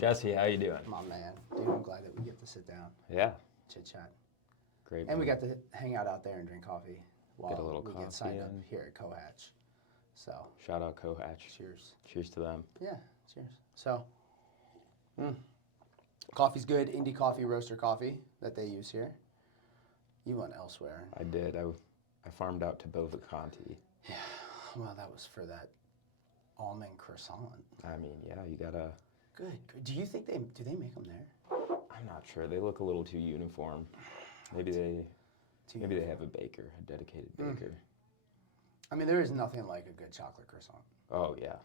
Jesse, how you doing? My man. Dude, I'm glad that we get to sit down, Yeah, chit-chat. great. And we man. got to hang out out there and drink coffee while Get a little we coffee get signed up in. here at Cohatch. So, Shout out Kohatch. cheers. Cheers to them. Yeah, cheers. So, coffee's good. Indie coffee, roaster coffee that they use here. You went elsewhere. I did. I farmed out to Bovaconti. Yeah, well, that was for that almond croissant. I mean, yeah, you gotta. Good. Do you think do they make them there? I'm not sure. They look a little too uniform. Maybe they have a baker, a dedicated baker. I mean, there is nothing like a good chocolate croissant. Oh yeah,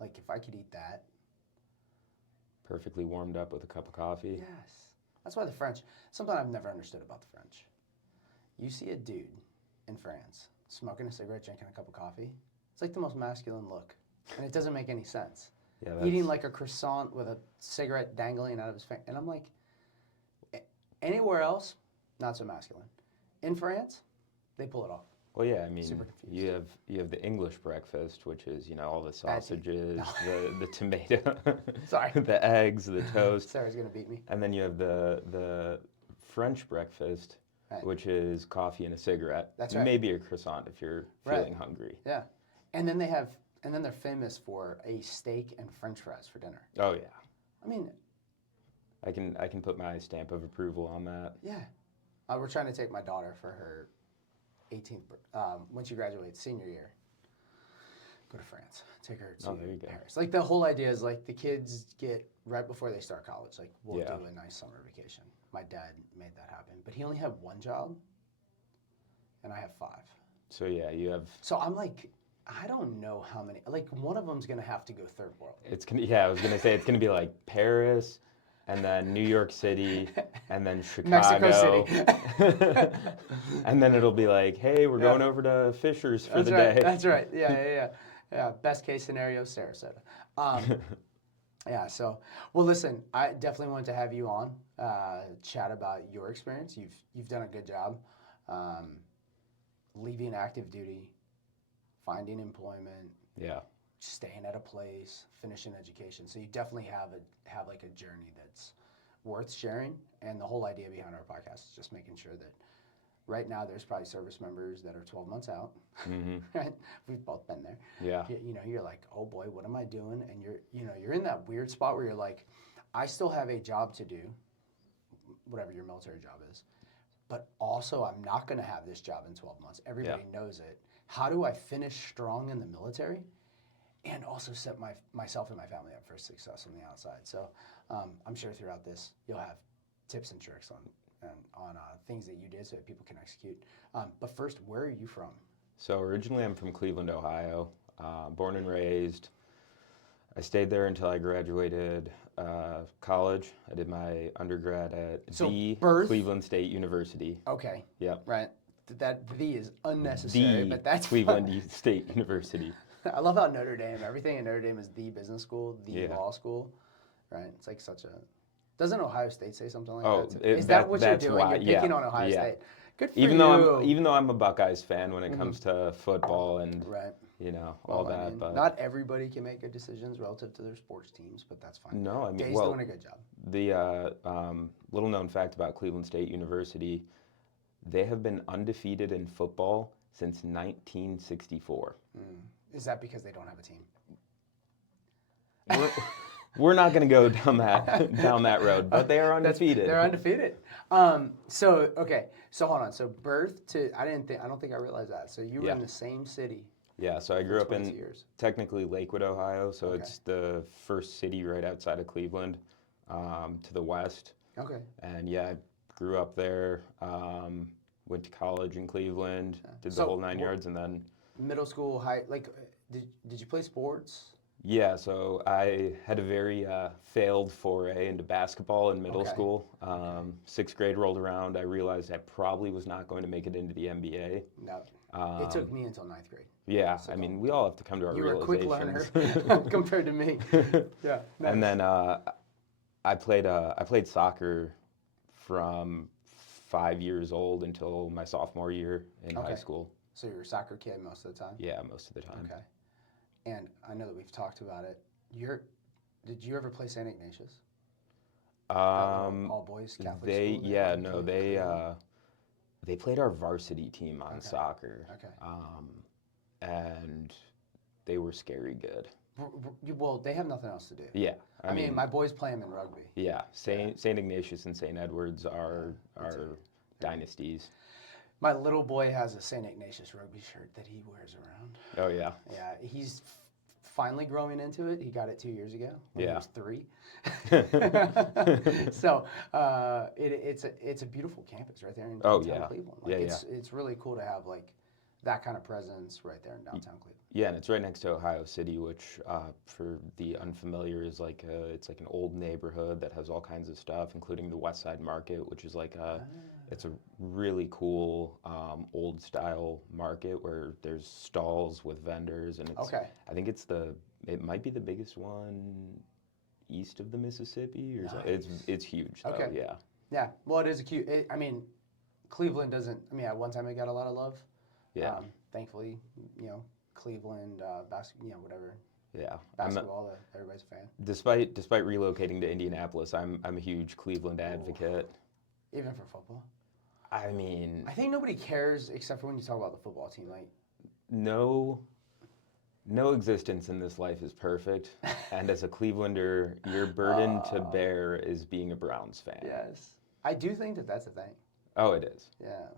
Like if I could eat that. perfectly warmed up with a cup of coffee. Yes. That's why the French, something I've never understood about the French. You see a dude in France smoking a cigarette, drinking a cup of coffee. It's like the most masculine look. And it doesn't make any sense. Yeah, Eating like a croissant with a cigarette dangling out of his face. And I'm like, anywhere else, not so masculine. In France, they pull it off. Well, yeah, I mean, Super confused. you have the English breakfast, which is all the Bad tea. sausages, the tomato, Sorry. the eggs, the toast. Sarah's going to beat me. And then you have the French breakfast, Right. which is coffee and a cigarette. That's right. Maybe a croissant if you're Right. feeling hungry. Yeah. And then they're famous for a steak and French fries for dinner. Oh yeah, I mean, I can put my stamp of approval on that. yeah. We're trying to take my daughter for her 18th, when she graduates, senior year. Go to France. Take her to there you go. Paris. Like the whole idea is like the kids get right before they start college. Like we'll Yeah. do a nice summer vacation. My dad made that happen, but he only had one job, and I have 5. So yeah, you have. So I'm like, I don't know how many. Like one of them's gonna have to go third world. It's gonna. Yeah, I was gonna say it's gonna be like Paris, and then New York City, and then Chicago, Mexico City. and then it'll be like, hey, we're going over to Fisher's for That's the right. day. That's right. Yeah. Best case scenario, Sarasota. Yeah. So, well, listen. I definitely wanted to have you on, chat about your experience. You've done a good job, leaving active duty, finding employment, Yeah. staying at a place, finishing education. So you definitely have like a journey that's worth sharing. And the whole idea behind our podcast is just making sure that right now there's probably service members that are 12 months out. Mm-hmm. Right? We've both been there. Yeah. You're like, oh boy, what am I doing? And you're in that weird spot where you're like, I still have a job to do, whatever your military job is, but also I'm not going to have this job in 12 months. Everybody knows it. How do I finish strong in the military and also set myself and my family up for success on the outside? So I'm sure throughout this you'll have tips and tricks on things that you did so that people can execute. But first, where are you from? So originally I'm from Cleveland, Ohio, born and raised. I stayed there until I graduated college. I did my undergrad at the Cleveland State University. Okay. Yep. Right. That the is unnecessary, but that's Cleveland fine. State University. I love how Notre Dame, everything in Notre Dame is the business school, the law school, right? It's like such a. Doesn't Ohio State say something like that? Is that what you're doing? Why, you're picking on Ohio State. Good for even you. Even though I'm a Buckeyes fan when it comes to football and right. all that, I mean, but not everybody can make good decisions relative to their sports teams, but that's fine. No, I mean, Day's doing a good job. The little known fact about Cleveland State University, they have been undefeated in football since 1964. Is that because they don't have a team? We're not going to go down that road, but they are undefeated. They're undefeated. So hold on. So birth to I don't think I realized that. So you were in the same city. Yeah, so I grew up in years. technically Lakewood, Ohio. So it's the first city right outside of Cleveland, to the west. Okay. And yeah, I grew up there. Went to college in Cleveland. Did the whole 9 yards, and then middle school, did you play sports? Yeah, so I had a very failed foray into basketball in middle school. 6th grade rolled around. I realized I probably was not going to make it into the NBA. No, it took me until 9th grade. Yeah, I mean, we all have to come to our realizations. You were a quick learner compared to me. Yeah. Nice. And then I played soccer from 5 years old until my sophomore year in high school. So you were a soccer kid most of the time? Yeah, most of the time. Okay. And I know that we've talked about it. Did you ever play St. Ignatius? All boys Catholic school? They played our varsity team on soccer. Okay. And they were scary good. Well, they have nothing else to do. Yeah. I mean, my boys play them in rugby. Yeah. Saint Ignatius and Saint Edwards are dynasties. My little boy has a Saint Ignatius rugby shirt that he wears around. Oh, yeah. Yeah, he's finally growing into it. He got it 2 years ago when he was 3. So it's a beautiful campus right there in downtown Cleveland. Like, it's really cool to have like that kind of presence right there in downtown Cleveland. Yeah, and it's right next to Ohio City, which for the unfamiliar is like it's like an old neighborhood that has all kinds of stuff, including the West Side Market, which is like it's a really cool old style market where there's stalls with vendors, and I think it might be the biggest one east of the Mississippi, or it's huge. Though, yeah. Yeah. Well, it is a cute. I mean, Cleveland doesn't. I mean, at one time it got a lot of love. Yeah. Thankfully, Cleveland, whatever. Yeah. Basketball, everybody's a fan. Despite relocating to Indianapolis, I'm a huge Cleveland advocate. Even for football. I mean, I think nobody cares except for when you talk about the football team. Like, no existence in this life is perfect, and as a Clevelander, your burden to bear is being a Browns fan. Yes, I do think that's a thing. Oh, it is. Yeah.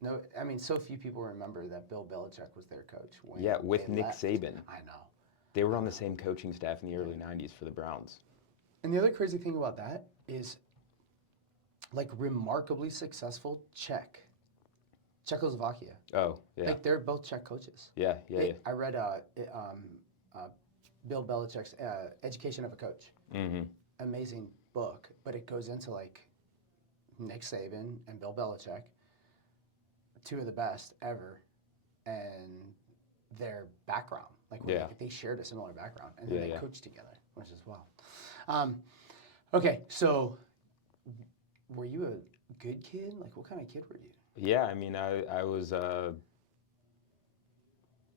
No, I mean, so few people remember that Bill Belichick was their coach. With Nick Saban. I know. They were on the same coaching staff in the early 90s for the Browns. And the other crazy thing about that is, like, remarkably successful Czechoslovakia. Oh, yeah. Like, they're both Czech coaches. Yeah. I read Bill Belichick's Education of a Coach. Mm-hmm. Amazing book, but it goes into, like, Nick Saban and Bill Belichick, 2 of the best ever, and their background. Like, they shared a similar background, and then they coached together, which is well. Okay, so were you a good kid? Like, what kind of kid were you? Yeah, I mean, I was a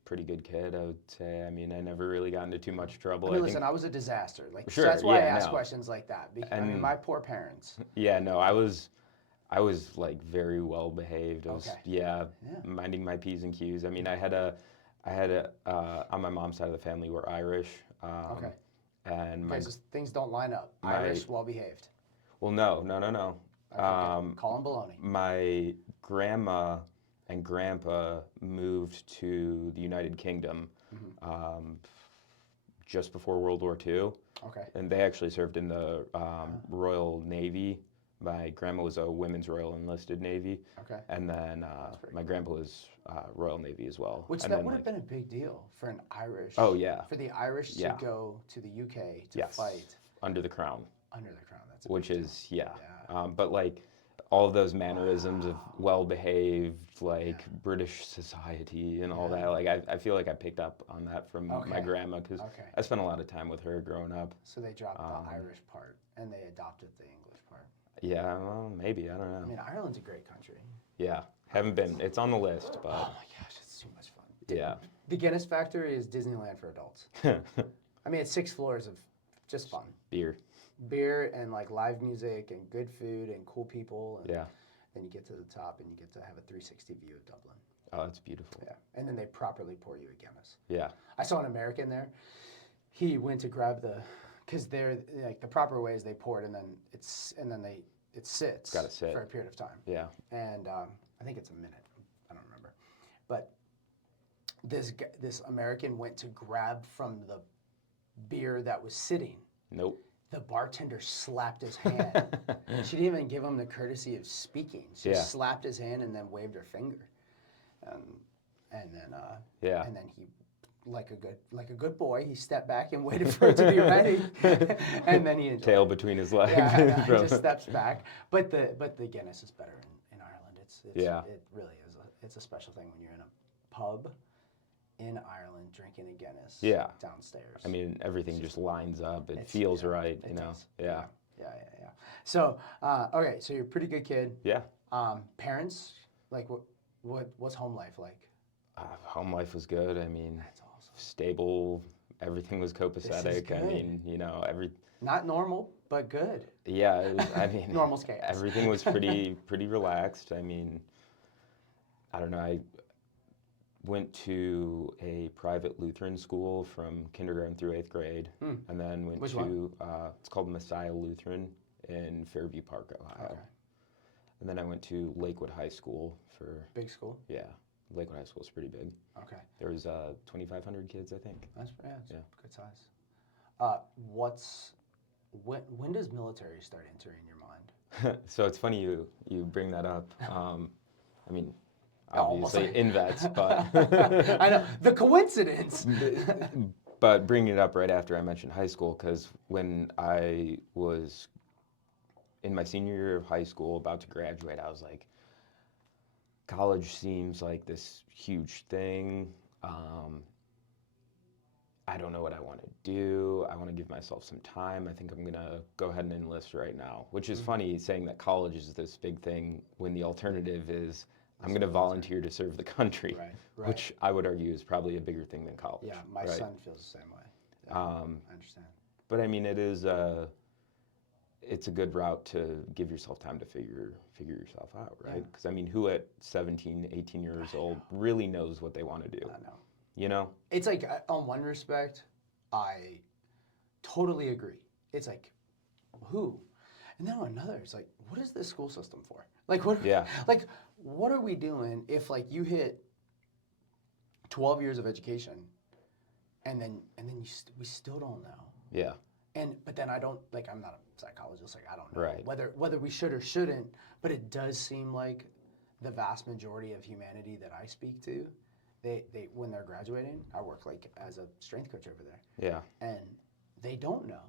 pretty good kid, I would say. I mean, I never really got into too much trouble. I mean, listen, I was a disaster. Like, sure, so that's why I ask questions like that. Because, I mean, my poor parents. Yeah, no, I was like very well behaved. I was minding my P's and Q's. I mean, I had on my mom's side of the family, we're Irish. And things don't line up. Irish, well behaved. Well, no. Okay, call them baloney. My grandma and grandpa moved to the United Kingdom just before World War II. Okay. And they actually served in the Royal Navy. My grandma was a Women's Royal Enlisted Navy. Okay. And then my grandpa was Royal Navy as well. Which and that would have been a big deal for an Irish. Oh, yeah. For the Irish to go to the UK to fight. Under the Crown. Under the Crown, that's which is, but like all of those mannerisms of well-behaved, like British society and all that, like I feel like I picked up on that from my grandma because I spent a lot of time with her growing up. So they dropped the Irish part and they adopted the English part. Yeah, well, maybe, I don't know. I mean, Ireland's a great country. Yeah, haven't been. It's on the list, but. Oh my gosh, it's too much fun. Yeah. The Guinness Factory is Disneyland for adults. I mean, it's 6 floors of just fun. Beer and like live music and good food and cool people. And then you get to the top and you get to have a 360 view of Dublin. Oh, that's beautiful. Yeah. And then they properly pour you a Guinness. Yeah. I saw an American there. He went to grab because they're like the proper way is they pour it and then it sits for a period of time. Yeah. And I think it's a minute. I don't remember. But this American went to grab from the beer that was sitting. Nope. The bartender slapped his hand. She didn't even give him the courtesy of speaking. She slapped his hand and then waved her finger. And then he, like a good boy, he stepped back and waited for it to be ready. And then he enjoyed tail between his legs. Yeah, he just steps back. But the Guinness is better in Ireland. It really is. It's a special thing when you're in a pub in Ireland drinking a Guinness downstairs. I mean, everything just lines up. It feels right, you know. Yeah. So, okay, so you're a pretty good kid. Yeah. Parents, like, what's home life like? Home life was good. I mean, that's awesome. Stable everything was copacetic. I mean, you know, not normal, but good. Yeah, it was, I mean, Normal's chaos. Everything was pretty relaxed. I mean, I don't know. I went to a private Lutheran school from kindergarten through 8th grade, and then went Which to one? It's called Messiah Lutheran in Fairview Park, Ohio. Okay. And then I went to Lakewood High School for Big school. yeah. Lakewood High School is pretty big. Okay. There was 2,500 kids, I think. That's Yeah. good size. When does military start entering your mind? So it's funny you bring that up. I mean, Almost obviously INvets, but I know the coincidence. but bringing it up right after I mentioned high school, because when I was in my senior year of high school, about to graduate, I was like, college seems like this huge thing. I don't know what I want to do. I want to give myself some time. I think I'm going to go ahead and enlist right now, which is funny saying that college is this big thing when the alternative is I'm going to volunteer to serve the country, Right. which I would argue is probably a bigger thing than college. Yeah, my right? son feels the same way. Yeah, I understand. But I mean, it's a good route to give yourself time to figure yourself out, right? Because I mean, who at 17, 18 years old really knows what they want to do? I know. You know? It's like, on one respect, I totally agree. It's like, who? And then on another, it's like, what is this school system for? Like, what? Yeah. Like, what are we doing if like you hit 12 years of education, and then we still don't know. Yeah. But then I'm not a psychologist. Like, I don't know Right. whether we should or shouldn't. But it does seem like the vast majority of humanity that I speak to, they when they're graduating, I work like as a strength coach over there. Yeah. And they don't know.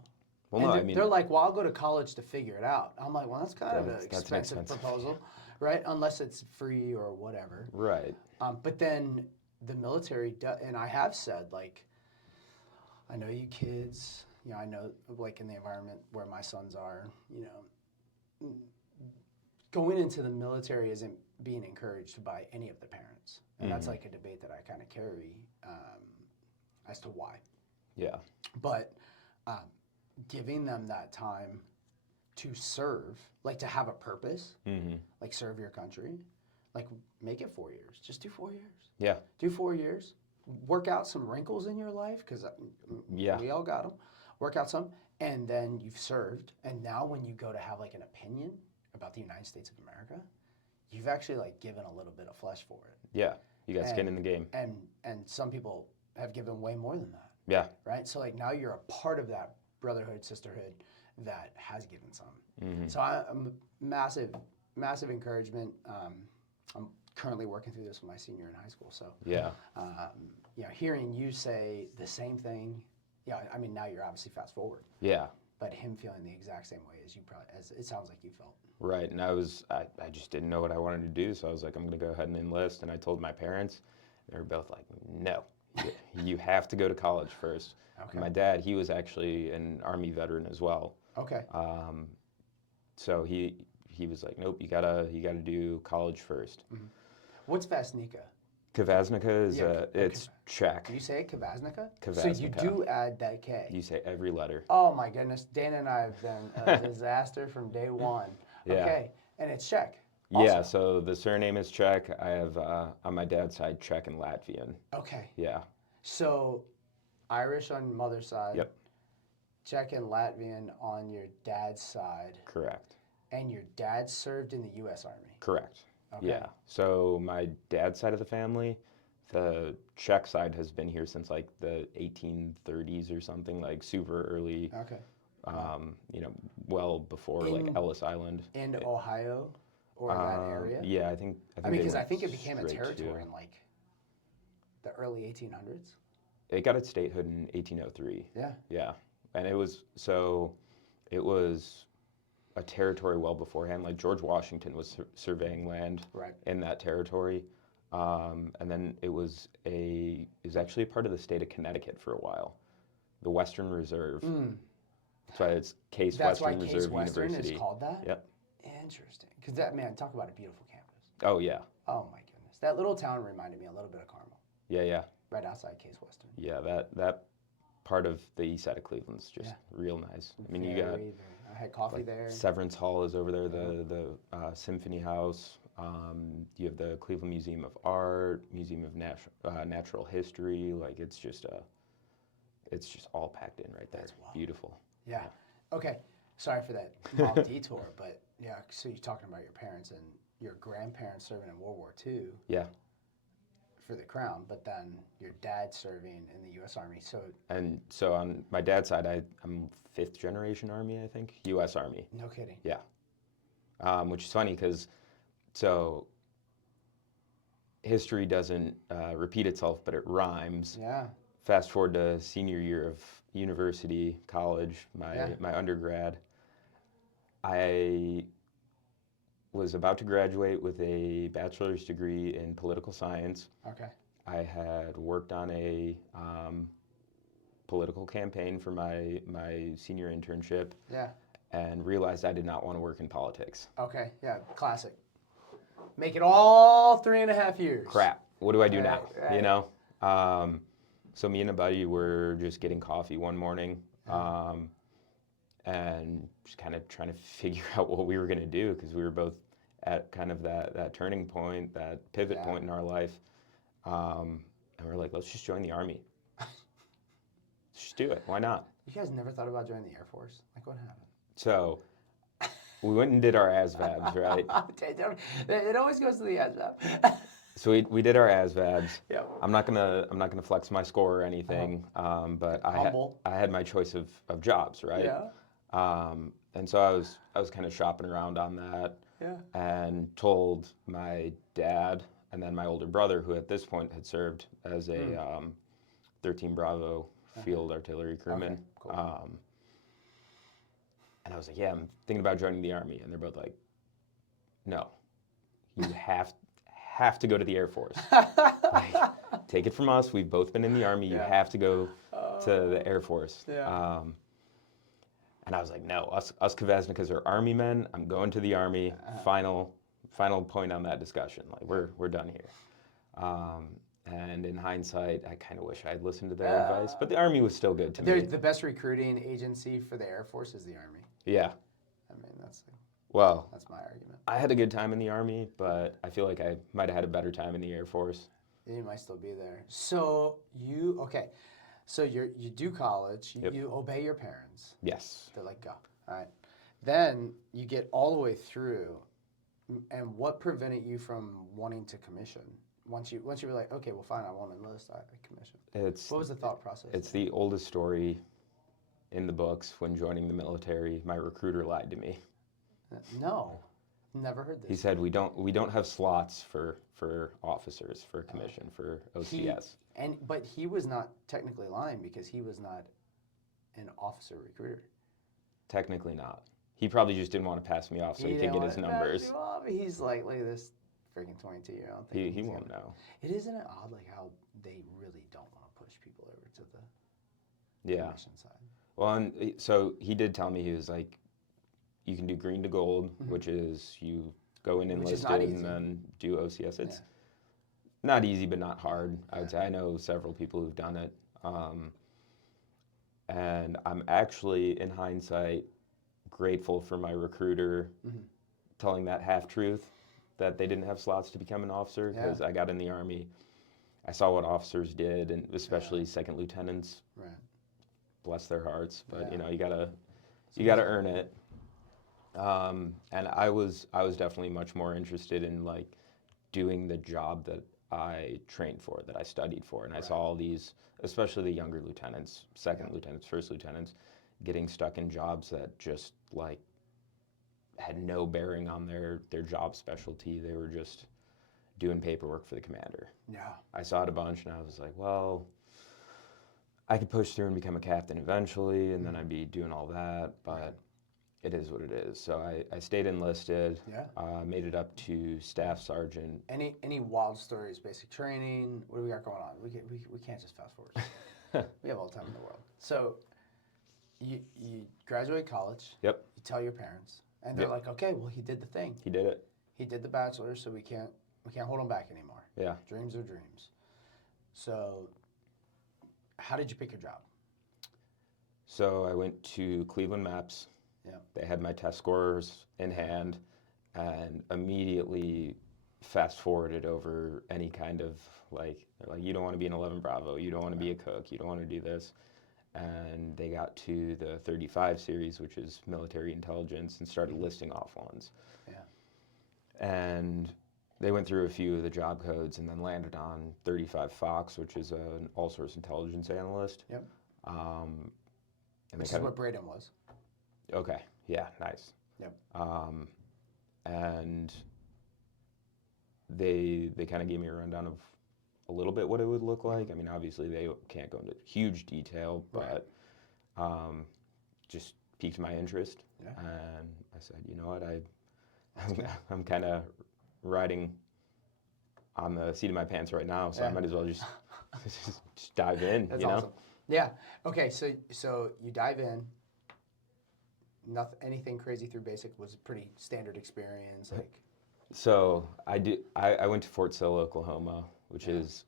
Well, And they're like, well, I'll go to college to figure it out. I'm like, well, that's kind of an That's an expensive expensive proposal, right? Unless it's free or whatever. Right. But then the military, and I have said, like, I know you kids, you know, I know, like, in the environment where my sons are, you know, going into the military isn't being encouraged by any of the parents. And that's like a debate that I kind of carry as to why. Yeah. But giving them that time to serve, like to have a purpose, like serve your country, like make it 4 years. Just do 4 years. Yeah. Do 4 years. Work out some wrinkles in your life, because we all got them. Work out some, and then you've served. And now when you go to have like an opinion about the United States of America, you've actually like given a little bit of flesh for it. Yeah. You got skin in the game. And some people have given way more than that. Yeah. Right? So like now you're a part of that brotherhood, sisterhood that has given some. So I'm massive encouragement. I'm currently working through this with my senior in high school. So Yeah. You know, hearing you say the same thing, yeah, I mean, now you're obviously fast forward, Yeah. but him feeling the exact same way as you as it sounds like you felt. Right. And I just didn't know what I wanted to do. So I was like, I'm going to go ahead and enlist. And I told my parents, they were both like, no, you have to go to college first. Okay. My dad, he was actually an Army veteran as well. Okay. So he was like, nope, you gotta do college first. What's Kvasnicka? Kvasnicka is Yeah, it's Czech. Do you say Kvasnicka? So Kvasnicka. you do add that K. You say every letter. Oh my goodness, Dan and I have been a disaster from day one. Yeah. Okay, and it's Czech. Yeah, also. so the surname is Czech. I have on my dad's side Czech and Latvian. Okay. Yeah. So Irish on mother's side. Yep. Czech and Latvian on your dad's side. Correct. And your dad served in the U.S. Army. Correct. Okay. Yeah. So my dad's side of the family, the Czech side has been here since like the 1830s or something, like super early. Okay. You know, well before like Ellis Island. In Ohio or that area? Yeah, I think. I mean, because I think it went became a straight territory in like the early 1800s. It got its statehood in 1803. Yeah. Yeah, and it was a territory well beforehand. Like George Washington was surveying land Right. in that territory, and then it was actually a part of the state of Connecticut for a while, the Western Reserve. That's why it's Case Western Case Reserve Western University. is called that? Yep. Interesting. Because that, man, talk about a beautiful campus. Oh yeah. Oh my goodness. That little town reminded me a little bit of Carmel, Yeah, yeah. right outside Case Western. Yeah, that part of the east side of Cleveland's just real nice. I mean, you got I had coffee like there. Severance Hall is over there, the Symphony House. You have the Cleveland Museum of Art, Museum of Natural History. Like it's just all packed in right there. That's wild. Beautiful. Yeah. Okay. Sorry for that long detour, but yeah. So you're talking about your parents and your grandparents serving in World War II. Yeah. For the crown, but then your dad serving in the U.S. Army. So on my dad's side, I'm 5th generation Army, I think, U.S. Army. No kidding. Yeah. Which is funny because so history doesn't repeat itself, but it rhymes. Yeah. Fast forward to senior year of university, college, my undergrad. I was about to graduate with a bachelor's degree in political science. Okay. I had worked on a political campaign for my senior internship. Yeah. And realized I did not want to work in politics. Okay. Yeah. Classic. Make it all 3.5 years. Crap. What do I do now? Right. You know? So me and a buddy were just getting coffee one morning. And just kind of trying to figure out what we were going to do because we were both at kind of that turning point, that pivot point in our life. And we're like, let's just join the Army. Let's just do it. Why not? You guys never thought about joining the Air Force? Like, what happened? So we went and did our ASVABs, right? It always goes to the ASVAB. So we did our ASVABs. Yep. I'm not gonna flex my score or anything, but I had my choice of jobs, right? Yeah. And so I was kind of shopping around on that. Yeah. And told my dad and then my older brother, who at this point had served as a 13 Bravo field artillery crewman. Okay, cool. And I was like, yeah, I'm thinking about joining the Army. And they're both like, no, you have to go to the Air Force. Like, take it from us. We've both been in the Army. You have to go to the Air Force. Yeah. And I was like, no, us Kvasnickas are Army men. I'm going to the Army. Final point on that discussion. Like we're done here. And in hindsight, I kind of wish I had listened to their advice. But the Army was still good to me. The best recruiting agency for the Air Force is the Army. Yeah. I mean, that's my argument. I had a good time in the Army, but I feel like I might have had a better time in the Air Force. You might still be there. So So you do college. You obey your parents. Yes. They're like, go. All right. Then you get all the way through. And what prevented you from wanting to commission? Once you were like, okay, well, fine, I won't enlist. I commission. What was the thought process? It's the oldest story in the books. When joining the military, my recruiter lied to me. No, never heard this. He said we don't have slots for officers for commission for OCS. But he was not technically lying because he was not an officer recruiter. Technically not. He probably just didn't want to pass me off so he could get his numbers. He's like, look at this freaking 22-year-old. He won't know. Isn't it odd like how they really don't want to push people over to the commission side? Well, and so he did tell me, he was like, you can do green to gold, which is you go in enlisted and then do OCS. It's not easy, but not hard. I would say I know several people who've done it. And I'm actually, in hindsight, grateful for my recruiter telling that half-truth, that they didn't have slots to become an officer, because I got in the Army. I saw what officers did, and especially second lieutenants. Right. Bless their hearts, but you gotta earn it. And I was definitely much more interested in like doing the job that I trained for, that I studied for, and I saw all these, especially the younger lieutenants, second lieutenants, first lieutenants, getting stuck in jobs that just like had no bearing on their job specialty. They were just doing paperwork for the commander. Yeah. I saw it a bunch, and I was like, well, I could push through and become a captain eventually, and then I'd be doing all that, but it is what it is. So I stayed enlisted, made it up to staff sergeant. Any wild stories, basic training? What do we got going on? We can't just fast forward. We have all the time in the world. So you graduate college. Yep. You tell your parents, and they're like, okay, well, he did the thing. He did it. He did the bachelor's, so we can't hold him back anymore. Yeah. Dreams are dreams. So how did you pick your job? So I went to Cleveland Maps. Yeah. They had my test scores in hand, and immediately fast forwarded over any kind of like, they're like, you don't want to be an 11 Bravo, you don't want to be a cook, you don't want to do this. And they got to the 35 series, which is military intelligence, and started listing off ones. Yeah. And they went through a few of the job codes and then landed on 35 Fox, which is an all-source intelligence analyst. Yep. And Which is what Braden was. Okay, yeah, nice. Yep. And they kind of gave me a rundown of a little bit what it would look like. I mean, obviously they can't go into huge detail, but just piqued my interest. Yeah. And I said, you know what, I'm kind of riding on the seat of my pants right now, so I might as well just just dive in. That's you know? awesome. Yeah. Okay. So you dive in. Nothing, anything crazy through basic was a pretty standard experience. Like. So I went to Fort Sill, Oklahoma, which is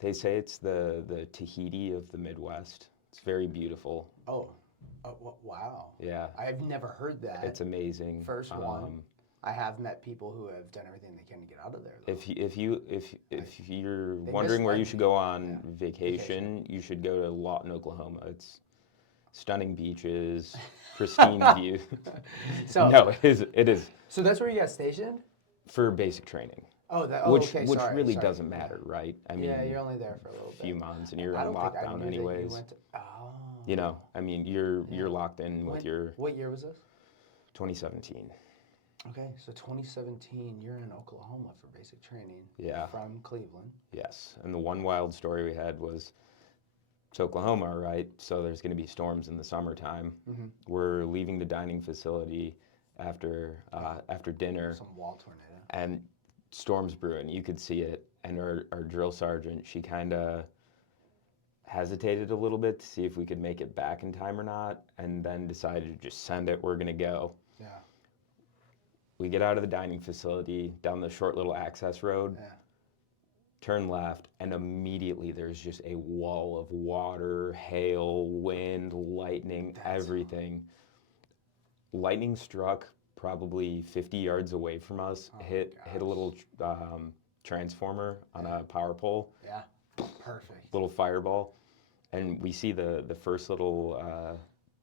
they say it's the Tahiti of the Midwest. It's very beautiful. Oh, wow. Yeah. I've never heard that. It's amazing. First one. I have met people who have done everything they can to get out of there. Though. If you're wondering where you should go on vacation, you should go to Lawton, Oklahoma. It's stunning beaches, pristine view. So no, it is. So that's where you got stationed? For basic training. Which really doesn't matter, right? I mean, you're only there for a little bit. Few months, and you're in lockdown anyways. You know, I mean, you're locked in with your. What year was this? 2017. Okay, so 2017, you're in Oklahoma for basic training. Yeah. From Cleveland. Yes, and the one wild story we had was, it's Oklahoma, right? So there's going to be storms in the summertime. Mm-hmm. We're leaving the dining facility after dinner. Some wall tornado. And storms brewing. You could see it. And our drill sergeant, she kind of hesitated a little bit to see if we could make it back in time or not, and then decided to just send it. We're going to go. Yeah. We get out of the dining facility, down the short little access road, turn left, and immediately there's just a wall of water, hail, wind, lightning, everything. Lightning struck probably 50 yards away from us, hit a little transformer on a power pole. Yeah, perfect. Little fireball. And we see the first little,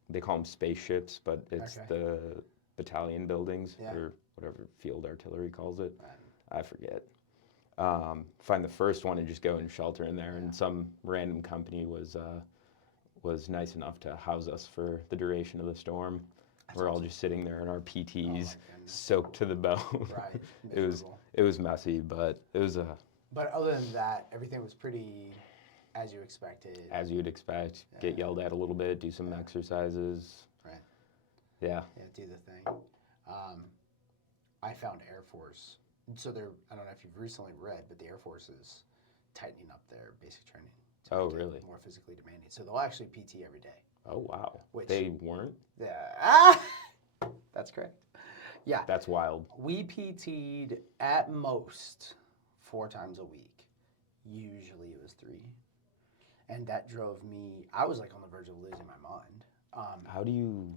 they call them spaceships, but it's the battalion buildings, or whatever field artillery calls it. I forget. Find the first one and just go and shelter in there. And some random company was nice enough to house us for the duration of the storm. We're all just sitting there in our PTs, soaked to the bone. Right. It was messy, but it was a. But other than that, everything was pretty as you expected. As you would expect. Get yelled at a little bit, do some exercises. Right. Yeah. Yeah, do the thing. I found Air Force. So I don't know if you've recently read, but the Air Force is tightening up their basic training. Oh, really? More physically demanding. So they'll actually PT every day. Oh, wow. They weren't? Yeah. That's correct. Yeah. That's wild. We PT'd at most 4 times a week. Usually it was 3. And that drove me, I was like on the verge of losing my mind. How do you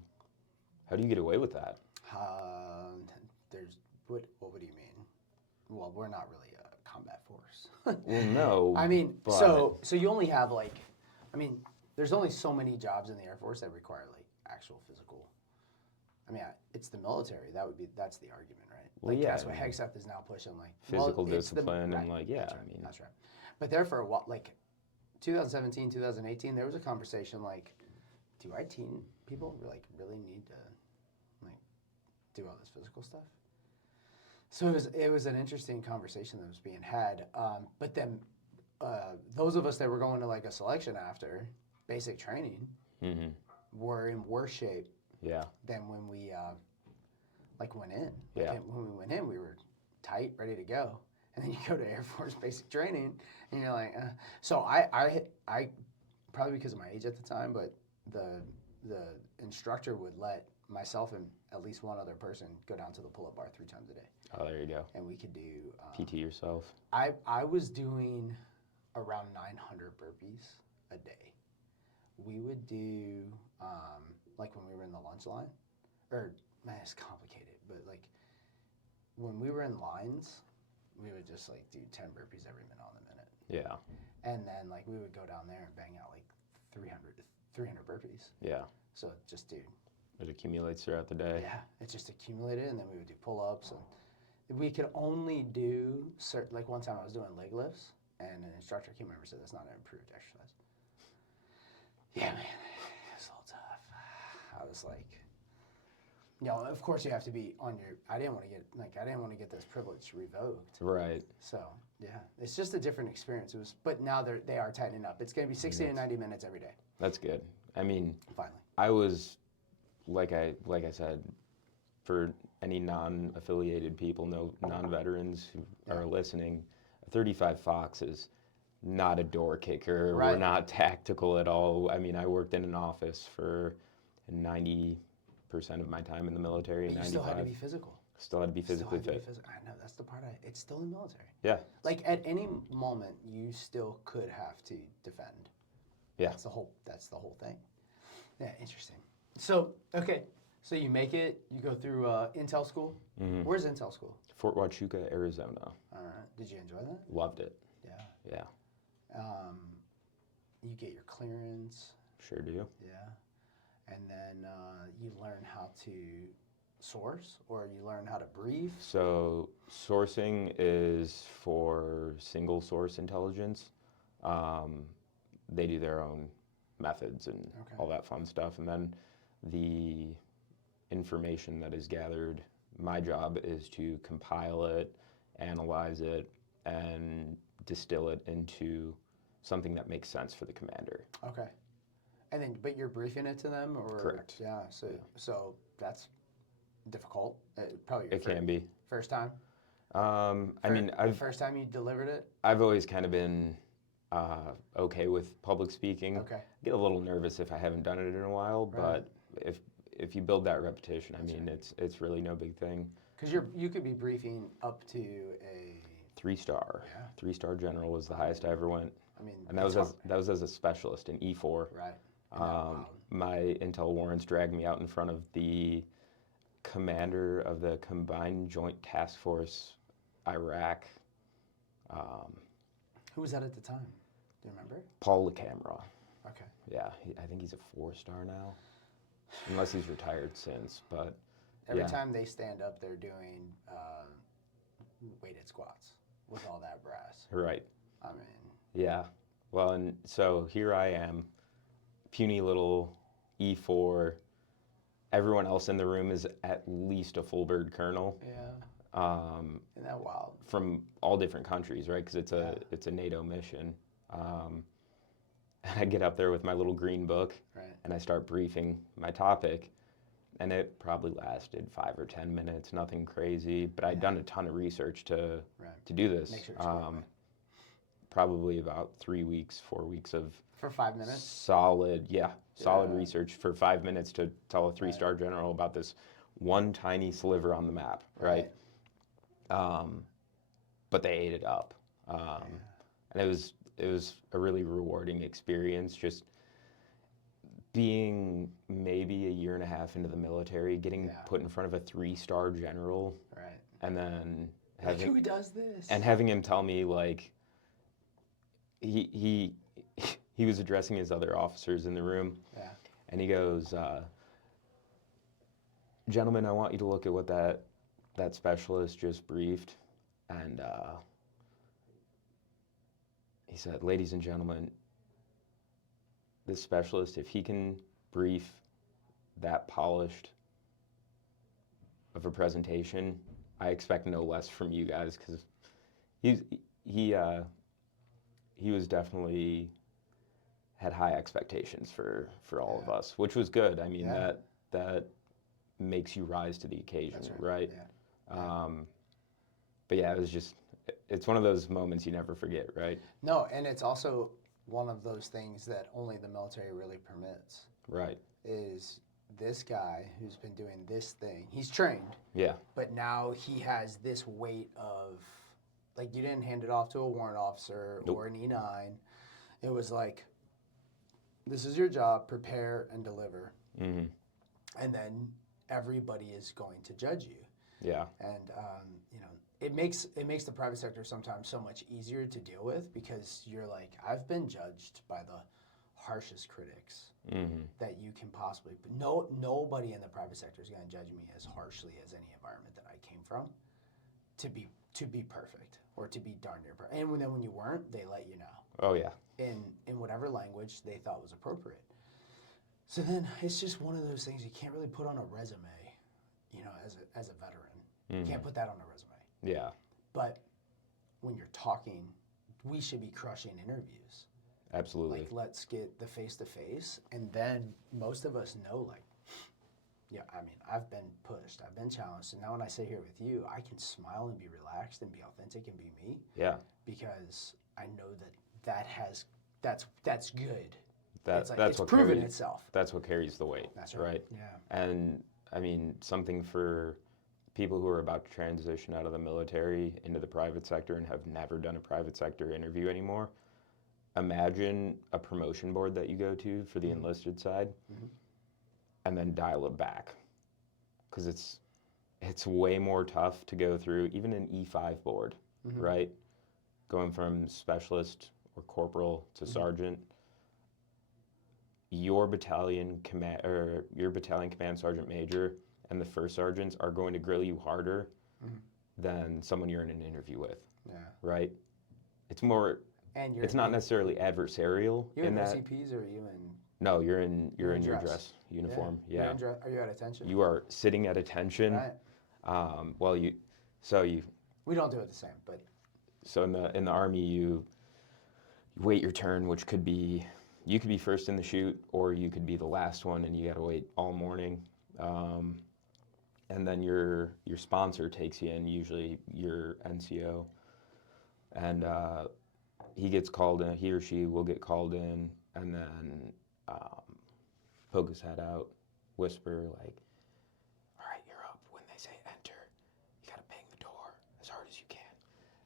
get away with that? What do you mean? Well, we're not really a combat force. Well, no. I mean, but... so you only have there's only so many jobs in the Air Force that require like actual physical. I mean, it's the military. That's the argument, right? Well, like, that's what Hegseth is now pushing, like physical discipline right, and like that's right. But there for a while, like 2017, 2018, there was a conversation like, do our teen people really need to like do all this physical stuff? So it was an interesting conversation that was being had. But then those of us that were going to like a selection after basic training were in worse shape than when we went in. When we went in, we were tight, ready to go. And then you go to Air Force basic training, and you're like, So I probably because of my age at the time, but the instructor would let myself and at least one other person go down to the pull-up bar 3 times a day. Oh, there you go. And we could do PT yourself. I was doing around 900 burpees a day, we would do, like when we were in the lunch line, or, man, it's complicated, but like when we were in lines, we would just like do 10 burpees every minute on the minute. Yeah. And then like we would go down there and bang out like 300 burpees. Yeah. So just do. It accumulates throughout the day. Yeah, it just accumulated, and then we would do pull-ups, and we could only do certain. Like one time I was doing leg lifts, and an instructor, I can't remember, said that's not an improved exercise. Yeah, man, it was a little tough. I was like, you know, of course you have to be on your. I didn't want to get this privilege revoked. Right. So yeah, it's just a different experience. But now they are tightening up. It's going to be 60 to 90 minutes every day. That's good. I mean, finally, I was, like I said, for any non-affiliated people, non-veterans who are listening, 35 Fox is not a door kicker. Right. We're not tactical at all. I mean, I worked in an office for 90% of my time in the military. But you still had to be physical. Still had to be physically fit. I know, that's the part it's still the military. Yeah. Like at any moment, you still could have to defend. Yeah. That's the whole thing. Yeah, interesting. So, okay. So you make it, you go through Intel school. Mm-hmm. Where's Intel school? Fort Huachuca, Arizona. All right. Did you enjoy that? Loved it. Yeah. Yeah. You get your clearance. Sure do. Yeah. And then you learn how to source, or you learn how to brief. So sourcing is for single source intelligence. They do their own methods and all that fun stuff. And then the information that is gathered, my job is to compile it, analyze it, and distill it into something that makes sense for the commander. Okay. And then, but you're briefing it to them, or? Correct. Yeah. So that's difficult. Probably your Can be. First time. I mean, first time you delivered it. I've always kind of been okay with public speaking. Okay. I get a little nervous if I haven't done it in a while, but if you build that repetition, I mean, it's really no big thing. Because you could be briefing up to a 3-star. Yeah. 3-star general was the highest I ever went. I mean, And that was as a specialist in E4. Right. My intel warrants dragged me out in front of the commander of the Combined Joint Task Force Iraq. Who was that at the time? Do you remember? Paul LaCamera. Okay. Yeah, I think he's a 4-star now, unless he's retired since. But every time they stand up, they're doing weighted squats with all that brass. Right. I mean. Yeah. Well, and so here I am, puny little E4. Everyone else in the room is at least a full bird colonel. Yeah. Isn't that wild? From all different countries, right? Because it's a NATO mission. And I get up there with my little green book, and I start briefing my topic, and it probably lasted 5 or 10 minutes, nothing crazy. But I'd done a ton of research to do this. Make sure it's probably about 3 weeks, 4 weeks of for 5 minutes. Solid research for 5 minutes to tell a 3-star general about this one tiny sliver on the map, right? But they ate it up, and it was a really rewarding experience. Just being maybe a year and a half into the military, getting put in front of a 3-star general, and then who does this? And having him tell me like he was addressing his other officers in the room, and he goes, "Gentlemen, I want you to look at what that specialist just briefed," and he said, "Ladies and gentlemen, this specialist, if he can brief that polished of a presentation, I expect no less from you guys," because he was definitely had high expectations for all of us, which was good. I mean, that makes you rise to the occasion, right? Yeah. But yeah, it's one of those moments you never forget, right? No, and it's also one of those things that only the military really permits. Right. Is this guy who's been doing this thing, he's trained. Yeah. But now he has this weight of, like, you didn't hand it off to a warrant officer or an E9. It was like, this is your job, prepare and deliver. Mm-hmm. And then everybody is going to judge you. Yeah. And, you know, it makes the private sector sometimes so much easier to deal with because you're like, I've been judged by the harshest critics that you can possibly, but nobody in the private sector is going to judge me as harshly as any environment that I came from to be perfect or to be darn near perfect. And then when you weren't, they let you know. Oh, yeah. In whatever language they thought was appropriate. So then it's just one of those things you can't really put on a resume, you know, as a veteran. You can't put that on a resume. Yeah. But when you're talking, we should be crushing interviews. Absolutely. Like, let's get the face-to-face, and then most of us know, like, yeah, I mean, I've been pushed, I've been challenged, and now when I sit here with you, I can smile and be relaxed and be authentic and be me. Yeah. Because I know that's good. That's what proven carries, itself. That's what carries the weight. That's right. Yeah. And I mean, something for people who are about to transition out of the military into the private sector and have never done a private sector interview anymore. Imagine a promotion board that you go to for the enlisted side, and then dial it back, because it's way more tough to go through even an E5 board, right? Going from specialist or corporal to sergeant. Your battalion command sergeant major and the first sergeants are going to grill you harder than someone you're in an interview with. Yeah. Right? It's more. And it's not necessarily adversarial. You're in in that. OCPs or are you in? No, you're in your dress uniform. Yeah. Are you at attention? You are sitting at attention. Right. We don't do it the same, but. So in the Army, you wait your turn, which could be. You could be first in the chute, or you could be the last one, and you got to wait all morning. And then your sponsor takes you in, usually your NCO, and he gets called in. He or she will get called in, and then poke his head out, whisper like, "All right, you're up." When they say enter, you got to bang the door as hard as you can,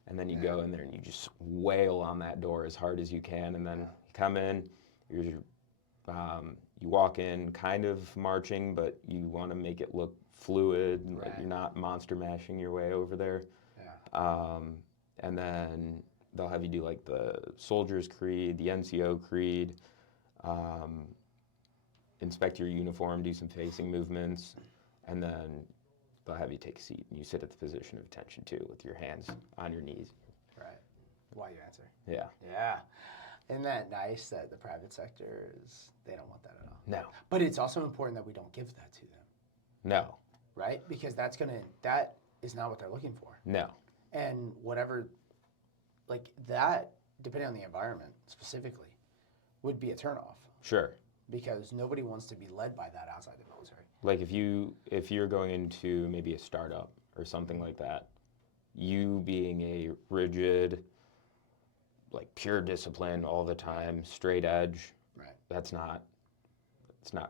and then you go in there and you just wail on that door as hard as you can, and then you come in. You walk in kind of marching, but you want to make it look fluid, like you're not monster mashing your way over there. Yeah. And then they'll have you do like the soldier's creed, the NCO creed, inspect your uniform, do some facing movements, and then they'll have you take a seat and you sit at the position of attention too, with your hands on your knees. Right. Why you answer? Yeah. Yeah. Isn't that nice that the private sector they don't want that at all? No. But it's also important that we don't give that to them. No. Right? Because that is not what they're looking for. No. And whatever, like that, depending on the environment specifically, would be a turnoff. Sure. Because nobody wants to be led by that outside the military. Like if you're going into maybe a startup or something like that, you being a rigid, like pure discipline all the time, straight edge. Right. It's not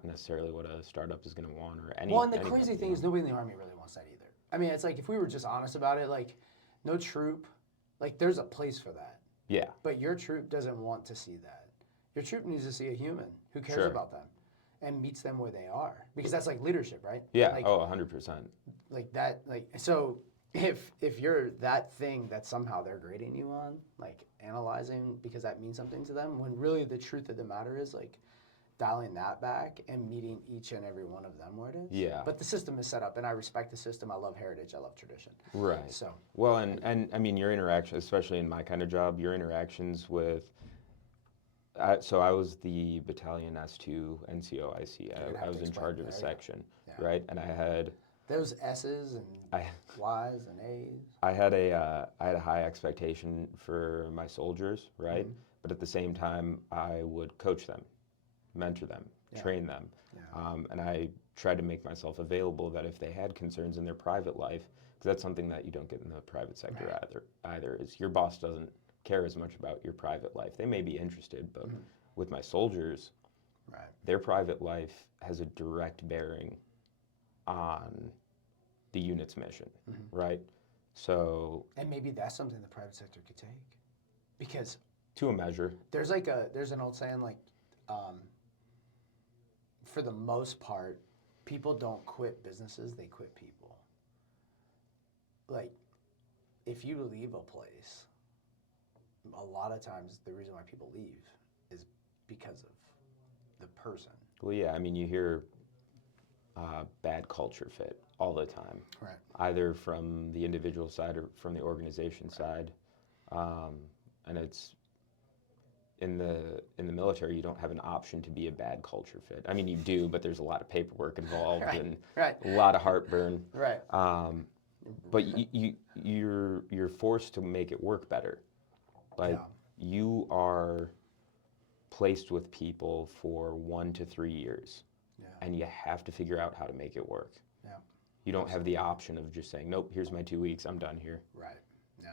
necessarily what a startup is going to want or any. Well, and the crazy thing is nobody in the Army really wants that either. I mean, it's like if we were just honest about it, like no troop, like there's a place for that. Yeah. But your troop doesn't want to see that. Your troop needs to see a human who cares about them and meets them where they are, because that's like leadership, right? Yeah. Like, 100%. Like that, like so. If you're that thing that somehow they're grading you on, like analyzing because that means something to them, when really the truth of the matter is like dialing that back and meeting each and every one of them where it is. Yeah. But the system is set up, and I respect the system. I love heritage. I love tradition. Right. So. Well, and I mean your interaction, especially in my kind of job, your interactions with. So I was the battalion S2 NCO IC. I was in charge of a section, right? And I had. Those S's and Y's and A's. I had a high expectation for my soldiers, right? But at the same time, I would coach them, mentor them, train them, and I tried to make myself available that if they had concerns in their private life, because that's something that you don't get in the private sector either, is your boss doesn't care as much about your private life. They may be interested, but with my soldiers, their private life has a direct bearing on the unit's mission, right? So. And maybe that's something the private sector could take, because. To a measure. There's an old saying like, for the most part, people don't quit businesses, they quit people. Like, if you leave a place, a lot of times the reason why people leave is because of the person. Well, yeah, I mean, you hear bad culture fit all the time, Right. either from the individual side or from the organization side. And it's in the military, you don't have an option to be a bad culture fit. I mean, you do, but there's a lot of paperwork involved and a lot of heartburn. Right. But you're forced to make it work better. Like you are placed with people for 1 to 3 years, and you have to figure out how to make it work. Yeah. You don't have the option of just saying, nope, here's my 2 weeks, I'm done here. Right. No,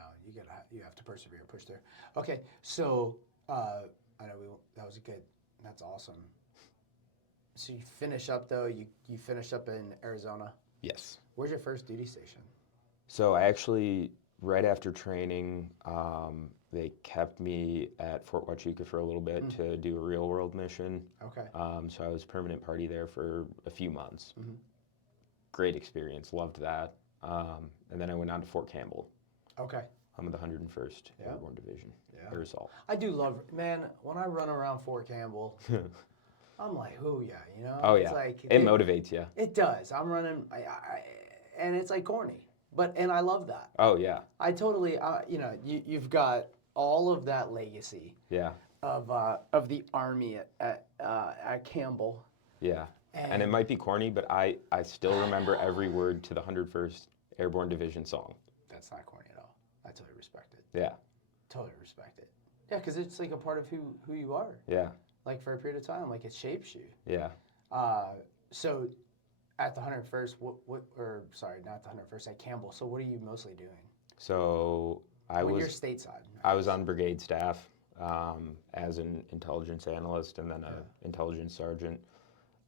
you have to persevere, push through. Okay, so I know that was good. That's awesome. So you finish up though. You finished up in Arizona. Yes. Where's your first duty station? So I actually, right after training, they kept me at Fort Huachuca for a little bit to do a real world mission. Okay. So I was permanent party there for a few months. Mm-hmm. Great experience, loved that. And then I went on to Fort Campbell. Okay. I'm in the 101st Airborne Division, Air Assault. I do love, man, when I run around Fort Campbell, I'm like, oh yeah, you know? Oh it's yeah, like, it motivates you. It does. I'm running, and it's like corny, and I love that. Oh yeah. I totally, you know, you've got all of that legacy. Yeah. Of the Army at Campbell. Yeah. And it might be corny, but I still remember every word to the 101st Airborne Division song. That's not corny at all. I totally respect it. Yeah. Totally respect it. Yeah, because it's like a part of who you are. Yeah. Like for a period of time, like it shapes you. Yeah. So at the 101st, sorry, not the 101st, at Campbell, so what are you mostly doing? So you're stateside. I was on brigade staff as an intelligence analyst and then an intelligence sergeant.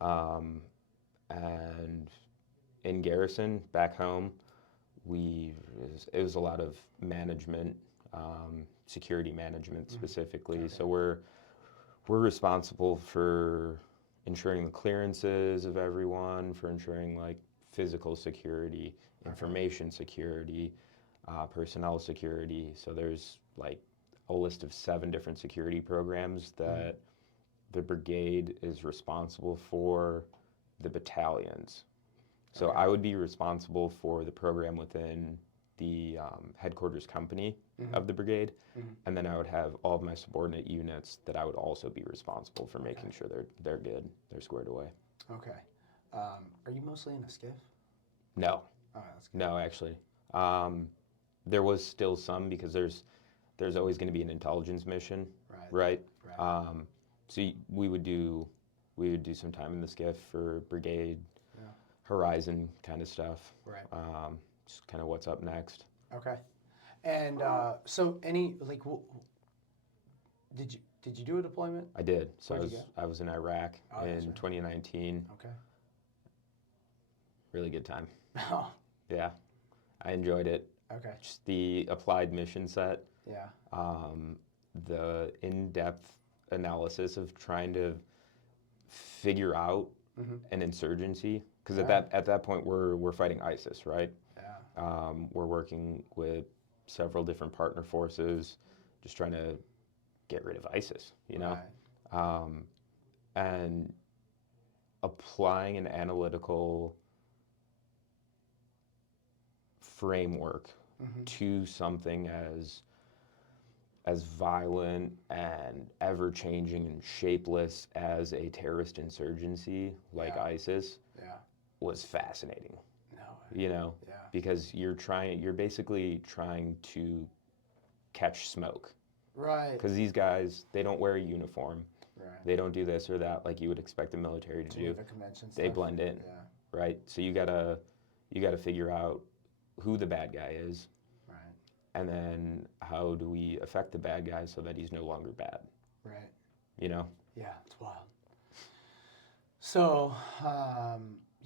And in garrison, back home, it was a lot of management, security management specifically. Okay. So we're responsible for ensuring the clearances of everyone, for ensuring like physical security, information security, personnel security. So there's like a list of 7 different security programs that the brigade is responsible for the battalions. So I would be responsible for the program within the headquarters company of the brigade, and then I would have all of my subordinate units that I would also be responsible for making sure they're good, they're squared away. Okay. Are you mostly in a skiff? No. Oh, that's good. No, actually. There was still some because there's always going to be an intelligence mission, right? So we would do some time in the skiff for brigade, horizon kind of stuff. Right. Just kind of what's up next. Okay. And so did you do a deployment? I did. So I was in Iraq in 2019. Okay. Really good time. Oh. Yeah. I enjoyed it. Okay. Just the applied mission set. Yeah. The in-depth analysis of trying to figure out an insurgency, because at that point we're fighting ISIS, right? Yeah. We're working with several different partner forces, just trying to get rid of ISIS, you know, and applying an analytical framework to something as violent and ever-changing and shapeless as a terrorist insurgency like ISIS was fascinating. No. You know, because you're basically trying to catch smoke. Right. Because these guys, they don't wear a uniform. Right. They don't do this or that like you would expect the military to do. They blend in. Yeah. Right? So you gotta figure out who the bad guy is. And then how do we affect the bad guy so that he's no longer bad? Right. You know? Yeah, it's wild. So,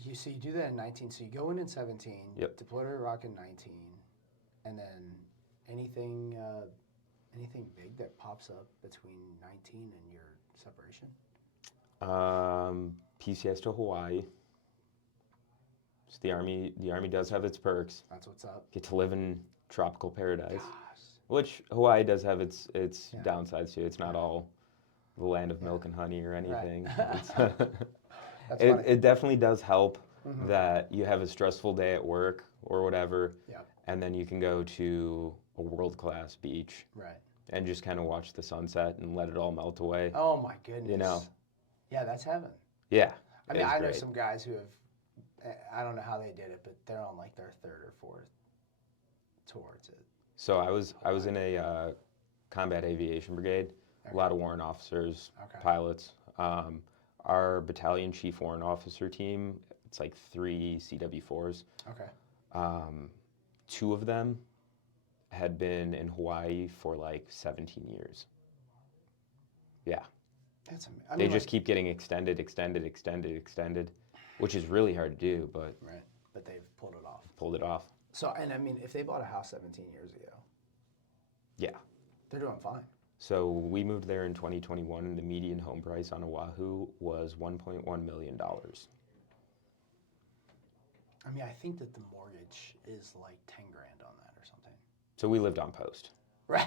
you do that in 19. So you go in 17, deploy to Iraq in 19, and then anything big that pops up between 19 and your separation? PCS to Hawaii. So the Army does have its perks. That's what's up. Get to live in tropical paradise, Gosh. which Hawaii does have its downsides too. It's not all the land of milk and honey or anything. Right. It definitely does help that you have a stressful day at work or whatever, and then you can go to a world-class beach, right, and just kind of watch the sunset and let it all melt away. Oh my goodness. You know. Yeah, that's heaven. Yeah. I mean, I know some guys who have, I don't know how they did it, but they're on like their third or fourth towards it. So I was in a combat aviation brigade. Okay. A lot of warrant officers, pilots. Our battalion chief warrant officer team, it's like 3 CW4s. Okay. 2 of them had been in Hawaii for like 17 years. Yeah. That's amazing. They just keep getting extended, which is really hard to do, but right. But they've pulled it off. Pulled it off. So, and I mean, if they bought a house 17 years ago, yeah, they're doing fine. So we moved there in 2021, and the median home price on Oahu was $1.1 million. I mean, I think that the mortgage is like 10 grand on that or something. So we lived on post. Right.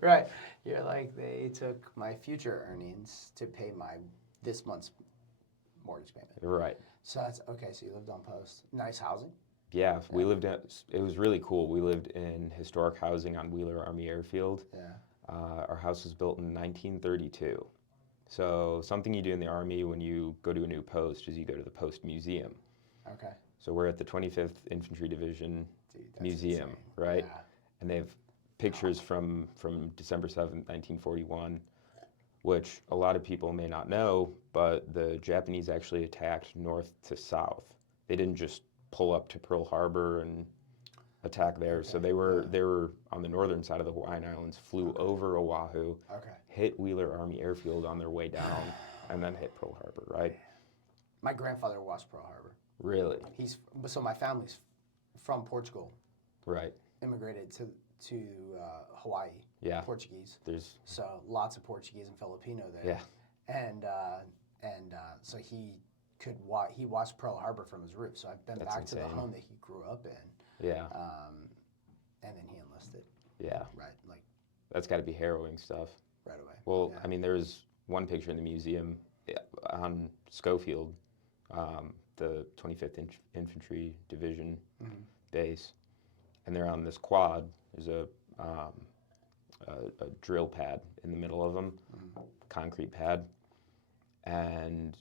Right. You're like, they took my future earnings to pay this month's mortgage payment. Right. So that's okay. So you lived on post. Nice housing. Yeah, we lived in. It was really cool. We lived in historic housing on Wheeler Army Airfield. Yeah. Our house was built in 1932. So something you do in the Army when you go to a new post is you go to the post museum. Okay. So we're at the 25th Infantry Division Museum, insane. right? Yeah. And they have pictures from December 7th, 1941, which a lot of people may not know, but the Japanese actually attacked north to south. They didn't just pull up to Pearl Harbor and attack there. Okay. So they were on the northern side of the Hawaiian Islands, flew over Oahu, hit Wheeler Army Airfield on their way down, and then hit Pearl Harbor, right? My grandfather watched Pearl Harbor. Really? So my family's from Portugal. Right. Immigrated to Hawaii. Yeah. Portuguese. So lots of Portuguese and Filipino there. Yeah. And so he watched Pearl Harbor from his roof. So I've been back to the home that he grew up in. Yeah. And then he enlisted. Yeah. Right. Like. That's got to be harrowing stuff. Right away. Well, yeah. I mean, there's one picture in the museum on Schofield, the 25th Infantry Division base, and they're on this quad. There's a drill pad in the middle of them, concrete pad, and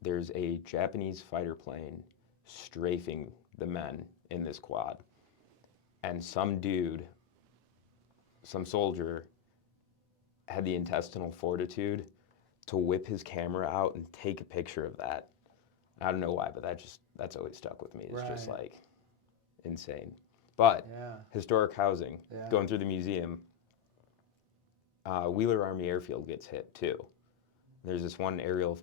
there's a Japanese fighter plane strafing the men in this quad, and some soldier had the intestinal fortitude to whip his camera out and take a picture of that. I don't know why, but that's always stuck with me. It's just like insane. But historic housing, going through the museum, Wheeler Army Airfield gets hit too. There's this one aerial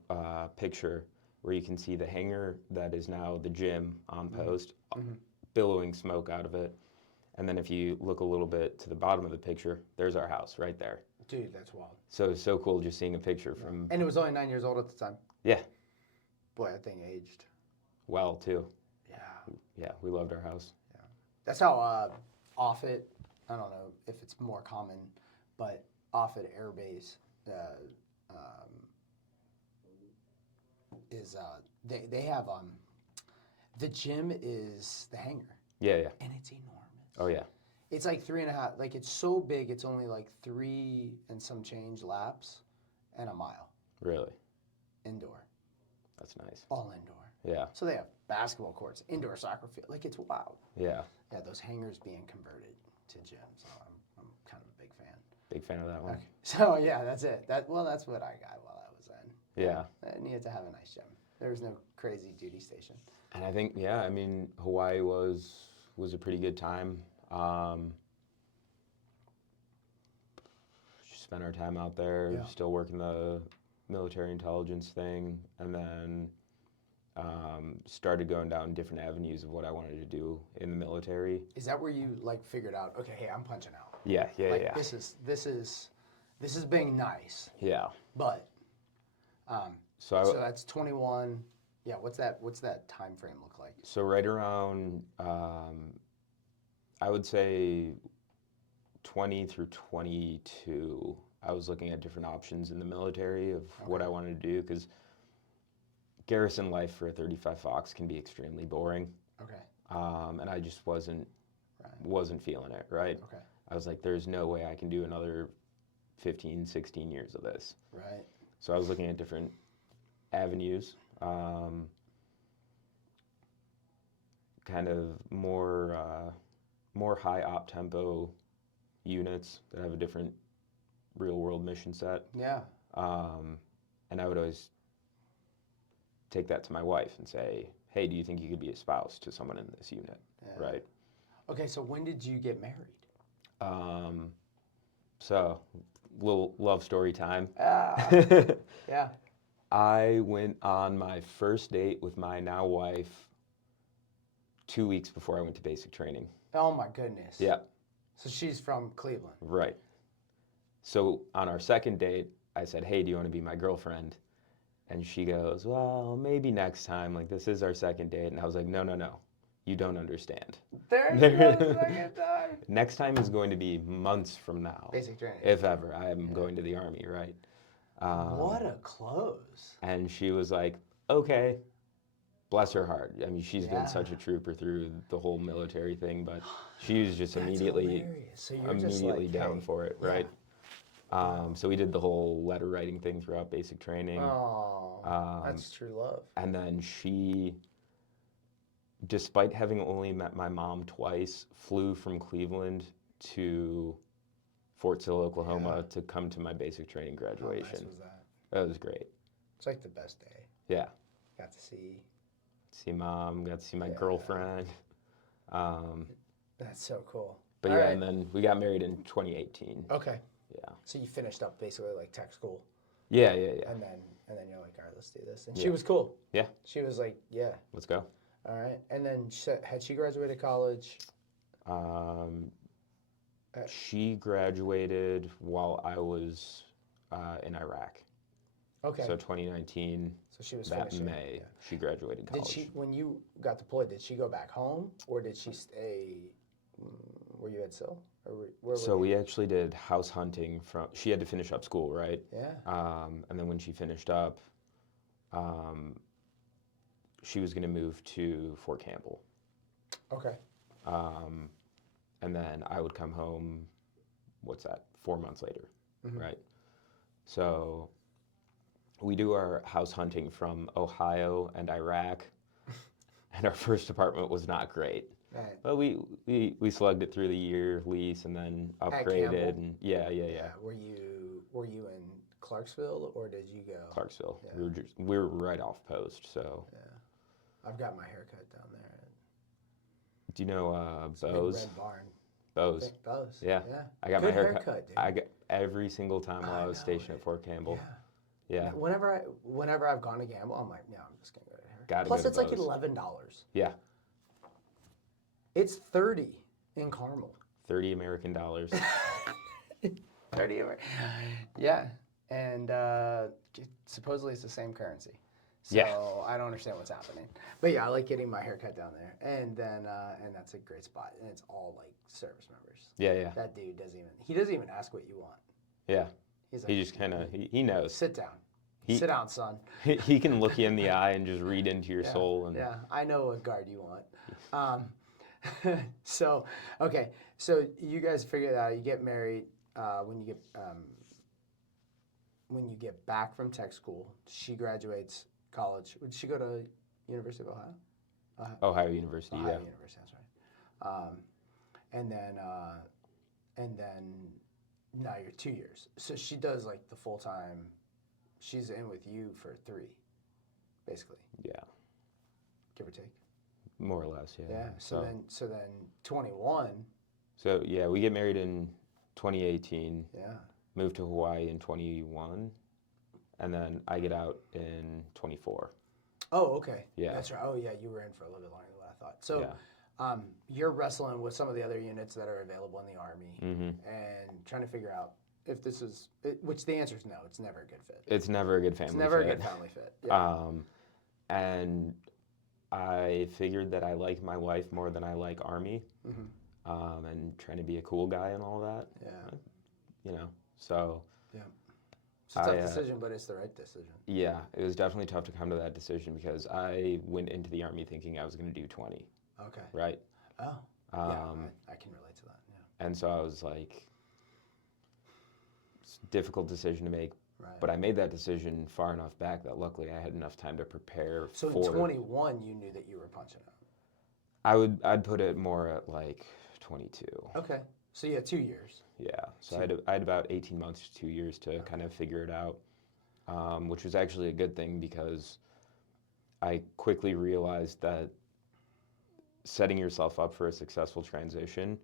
picture where you can see the hangar that is now the gym on post, billowing smoke out of it. And then if you look a little bit to the bottom of the picture, there's our house right there. Dude, that's wild. So it's so cool just seeing a picture from... And it was only 9 years old at the time. Yeah. Boy, that thing aged. Well, too. Yeah. Yeah, we loved our house. Yeah. That's how Offutt, I don't know if it's more common, but Offutt Air Base is, they have, the gym is the hangar. Yeah, yeah. And it's enormous. Oh, yeah. It's like 3.5, like it's so big, it's only like 3 and some change laps and a mile. Really? Indoor. That's nice. All indoor. Yeah. So they have basketball courts, indoor soccer field. Like it's wild. Yeah. Yeah, those hangars being converted to gyms. So I'm kind of a big fan. Big fan of that one. Okay. So yeah, that's it. That's what I got while I was in. Yeah. I needed to have a nice gym. There was no crazy duty station. And I think, I mean, Hawaii was a pretty good time. Spent our time out there, still working the military intelligence thing, and then started going down different avenues of what I wanted to do in the military. Is that where you like figured out, okay, hey, I'm punching out? Yeah. This is being nice. Yeah. But So So that's 21. Yeah, what's that time frame look like? So right around, I would say 20 through 22, I was looking at different options in the military of what I wanted to do, because garrison life for a 35 Fox can be extremely boring. Okay. And I just wasn't feeling it, right? Okay. I was like, there's no way I can do another 15, 16 years of this. Right. So I was looking at different avenues, kind of more high op tempo units that have a different real world mission set. Yeah. And I would always take that to my wife and say, hey, do you think you could be a spouse to someone in this unit? Yeah. Right. Okay, so when did you get married? So little love story time. Yeah. I went on my first date with my now wife 2 weeks before I went to basic training. Oh my goodness. Yeah. So she's from Cleveland. Right. So on our second date, I said, hey, do you want to be my girlfriend? And she goes, well, maybe next time. Like, this is our second date. And I was like, no. You don't understand. There's no second time. Next time is going to be months from now. Basic training. If ever. I am going to the Army, right? What a close. And she was like, okay. Bless her heart. I mean, she's been such a trooper through the whole military thing, but she was just immediately so just like, down for it, right? So we did the whole letter writing thing throughout basic training. Oh, that's true love. And then she, despite having only met my mom twice, flew from Cleveland to Fort Sill, Oklahoma to come to my basic training graduation. How nice was that? That was great. It's like the best day. Yeah. Got to see mom, got to see my girlfriend. That's so cool. But All yeah, right. and then we got married in 2018. Okay. Yeah. So you finished up basically like tech school. Yeah. And then you're like, all right, let's do this. And she was cool. Yeah. She was like, yeah. Let's go. All right. And then had she graduated college? She graduated while I was in Iraq. Okay. So 2019. So she was that finishing. May. She graduated college. Did she, when you got deployed, did she go back home or did she stay? Were you at Sill? Or where So we actually did house hunting from. She had to finish up school, right? Yeah. And then when she finished up, she was going to move to Fort Campbell. Okay. And then I would come home. What's that? 4 months later, right? So we do our house hunting from Ohio and Iraq, and our first apartment was not great. Right. But we slugged it through the year lease and then upgraded. And yeah. Were you in Clarksville or did you go? Clarksville. Yeah. We were right off post, so. Yeah. I've got my haircut down there. Do you know It's a big Bose? red barn. Bose. Bose. Yeah. Yeah. I got Good my haircut. dude. I got every single time while I was stationed at Fort Campbell. Yeah. Whenever I've gone to gamble, I'm like, no, I'm just gonna go to haircut. Gotta Plus, go to it's like Bose. $11. Yeah. It's 30 in Carmel. 30 American dollars. 30 Yeah, and supposedly it's the same currency. So Yeah. I don't understand what's happening. But yeah, I like getting my haircut down there, and then and that's a great spot, and it's all like service members. Yeah. That dude doesn't even ask what you want. Yeah. He's like, He just kind of, he knows. sit down. Sit down, son. He can look you in the eye and just read into your soul. And Yeah, I know what guard you want. So, okay, so you guys figure that out. You get married when you get back from tech school. She graduates college. Did she go to University of Ohio? Ohio University, Ohio yeah. University, that's right. And then now you're 2 years. So she does like the full time. She's in with you for 3, basically. Yeah. Give or take. More or less, yeah. Yeah. So then 21. So yeah, we get married in 2018. Yeah. Moved to Hawaii in 21, and then I get out in 24. Oh, okay. Yeah. That's right. Oh, yeah. You were in for a little bit longer than what I thought. So, Yeah. You're wrestling with some of the other units that are available in the Army, Mm-hmm. and trying to figure out if this is, which the answer is no, it's never a good fit. It's never a good family fit. It's never a good family fit. Yeah. And I figured that I like my wife more than I like Army, and trying to be a cool guy and all that. Yeah. So. Yeah. It's a tough decision, but it's the right decision. Yeah, it was definitely tough to come to that decision because I went into the Army thinking I was going to do 20. Okay. Right? Oh. Yeah, I can relate to that. Yeah. And so I was like, it's a difficult decision to make. Right. But I made that decision far enough back that luckily I had enough time to prepare so for. So in 21, you knew that you were punching out? I'd put it more at like 22. Okay. So yeah, 2 years. Yeah. So I had about 18 months to 2 years to kind of figure it out, which was actually a good thing because I quickly realized that setting yourself up for a successful transition,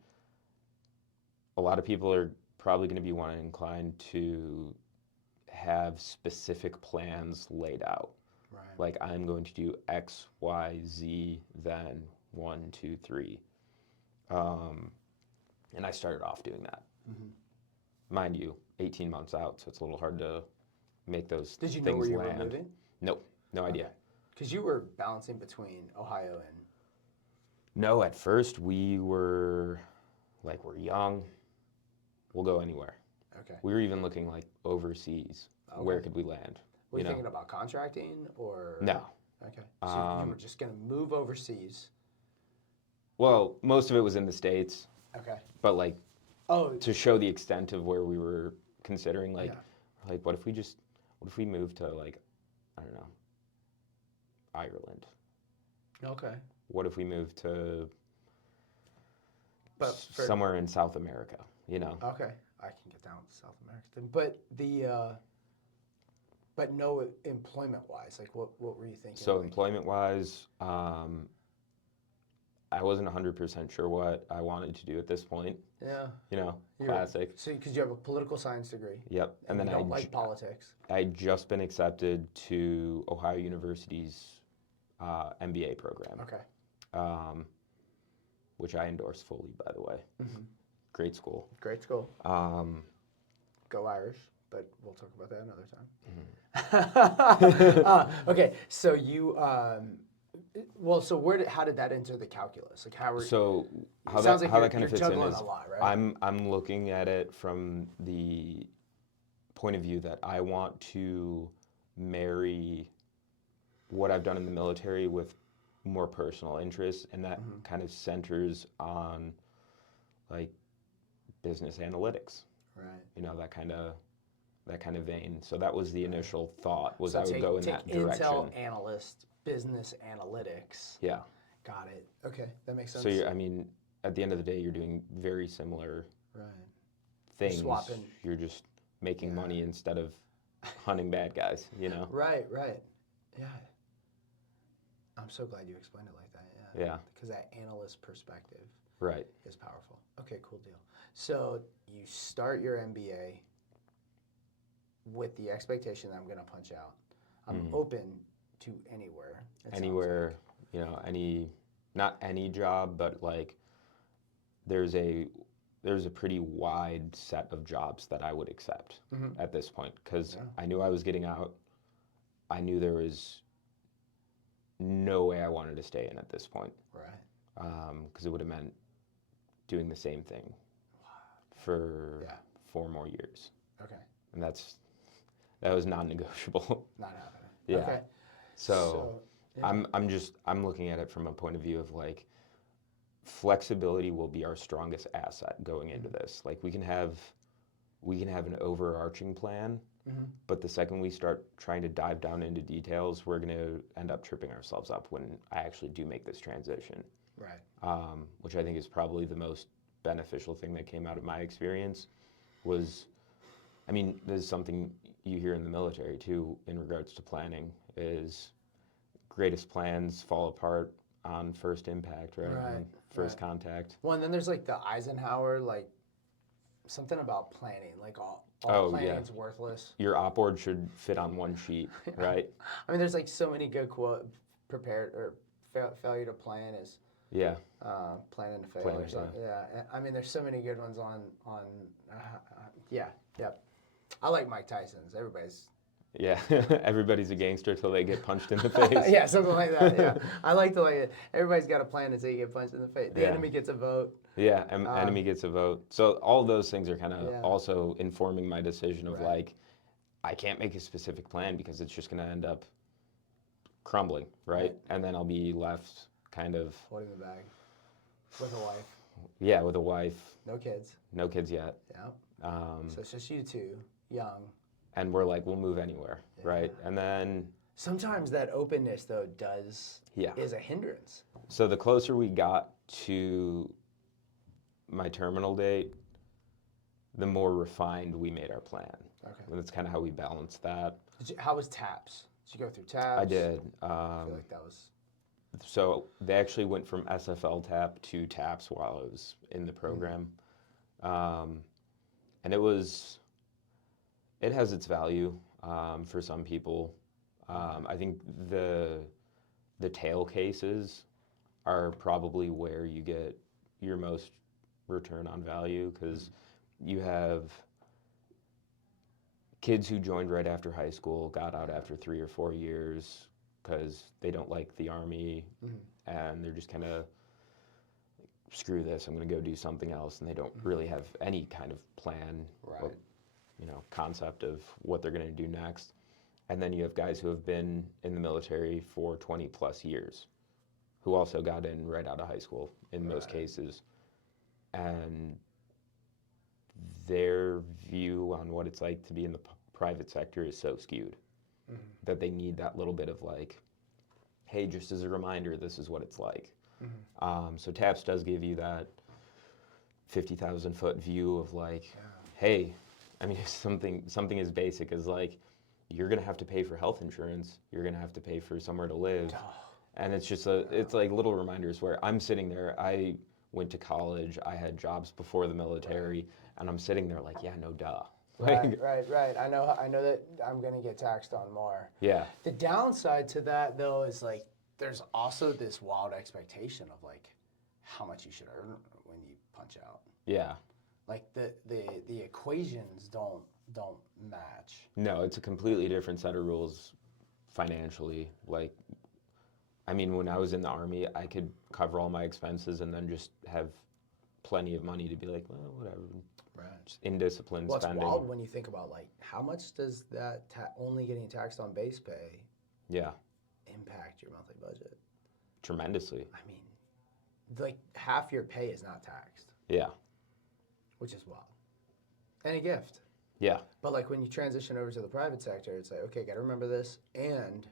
a lot of people are probably going to be inclined to have specific plans laid out. Right. Like I'm going to do X, Y, Z, then 1, 2, 3. And I started off doing that. Mind you, 18 months out, so it's a little hard to make those things land. Did you know where you were moving? Nope, no idea. Because you were balancing between Ohio and... No, at first we were like, we're young, we'll go anywhere. Okay. We were even looking like overseas. Okay. Where could we land? Were you thinking about contracting or? No. Okay. So you were just going to move overseas. Well, most of it was in the States. Okay. But like, to show the extent of where we were considering, like, what if we moved to like, I don't know, Ireland? Okay. What if we moved to somewhere in South America, Okay. I can get down with South America. But but no employment-wise, like what were you thinking? So employment-wise, I wasn't 100% sure what I wanted to do at this point. Yeah. Classic. So because you have a political science degree. Yep. And then you don't like politics. I'd just been accepted to Ohio University's MBA program. Okay. Which I endorse fully, by the way. Great school. Great school. Go Irish, but we'll talk about that another time. Okay, so you, so how did that enter the calculus? Like how that kind of fits in is, a lot, right? I'm looking at it from the point of view that I want to marry what I've done in the military with more personal interests, and that kind of centers on like business analytics. Right. That kind of vein. So that was the initial thought, was I would go in that direction. Intel analyst, business analytics. Yeah. Got it. Okay, that makes sense. So at the end of the day, you're doing very similar things. Swapping. You're just making money instead of hunting bad guys, Right. Yeah. I'm so glad you explained it like that. Yeah. Because that analyst perspective is powerful. Okay, cool deal. So you start your MBA with the expectation that I'm going to punch out. I'm open to anywhere. Anywhere, not any job, but like there's a pretty wide set of jobs that I would accept at this point because I knew I was getting out. I knew there was no way I wanted to stay in at this point. Right. Because it would have meant doing the same thing for 4 more years. Okay. And that was non-negotiable. Not happening. Yeah. Okay. So I'm looking at it from a point of view of like flexibility will be our strongest asset going into this. Like we can have an overarching plan, but the second we start trying to dive down into details, we're going to end up tripping ourselves up when I actually do make this transition. Right. Which I think is probably the most beneficial thing that came out of my experience was, there's something you hear in the military too in regards to planning is greatest plans fall apart on first impact, right? Right. First contact. Well, and then there's like the Eisenhower, like something about planning, like all planning's worthless. Your op board should fit on one sheet, right? There's like so many good prepared or failure to plan is planning to fail or something. Yeah. There's so many good ones on Yep. I like Mike Tyson's. Everybody's. Yeah, everybody's a gangster till they get punched in the face. Yeah, something like that. Yeah, I like to like it. Everybody's got a plan until you get punched in the face. The enemy gets a vote. Yeah, enemy gets a vote. So all those things are kind of Yeah. also informing my decision of Right. like, I can't make a specific plan because it's just going to end up crumbling, right? And then I'll be left kind of holding the bag with a wife. Yeah, with a wife. No kids. No kids yet. Yeah. So it's just you two, young. And we're like, we'll move anywhere, right? And then sometimes that openness though is a hindrance. So the closer we got to my terminal date, the more refined we made our plan. Okay. And that's kind of how we balanced that. How was TAPS? Did you go through TAPS? I did. I feel like that was. So they actually went from SFL TAP to TAPS while I was in the program. And it has its value for some people. I think the tail cases are probably where you get your most return on value, because you have kids who joined right after high school, got out after 3 or 4 years because they don't like the Army, and they're just kind of, screw this, I'm going to go do something else, and they don't really have any kind of plan or concept of what they're going to do next. And then you have guys who have been in the military for 20 plus years, who also got in right out of high school in most cases. And their view on what it's like to be in the private sector is so skewed that they need that little bit of like, hey, just as a reminder, this is what it's like. So TAPS does give you that 50,000 foot view of like, hey, I mean, something as basic as like, you're gonna have to pay for health insurance, you're gonna have to pay for somewhere to live. And it's just it's like little reminders where I'm sitting there, I went to college, I had jobs before the military, and I'm sitting there like, yeah, no duh. Right. I know that I'm gonna get taxed on more. Yeah. The downside to that though is like, there's also this wild expectation of like how much you should earn when you punch out. Yeah. Like the equations don't match. No, it's a completely different set of rules financially. Like, I mean, when I was in the Army, I could cover all my expenses and then just have plenty of money to be like, well, whatever. Right. Just indisciplined spending. It's wild when you think about like, how much does that only getting taxed on base pay impact your monthly budget? Tremendously. I mean, like half your pay is not taxed. Yeah. Which is wild. And a gift. Yeah. But like when you transition over to the private sector, it's like, okay, got to remember this, and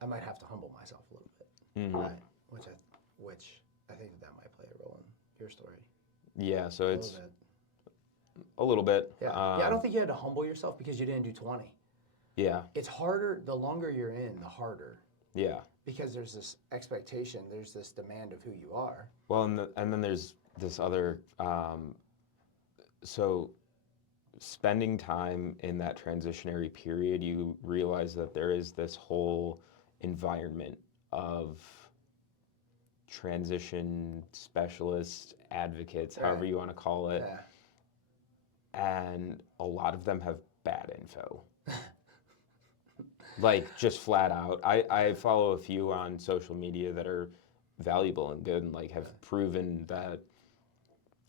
I might have to humble myself a little bit, right? Which I think that might play a role in your story. Yeah. So it's a little bit. Yeah. I don't think you had to humble yourself because you didn't do 20. Yeah. It's harder. The longer you're in, the harder. Yeah. Because there's this expectation, there's this demand of who you are. Well, and then there's this other. So spending time in that transitionary period, you realize that there is this whole environment of transition specialists, advocates, however you want to call it. And a lot of them have bad info. Like, just flat out. I follow a few on social media that are valuable and good and like have proven that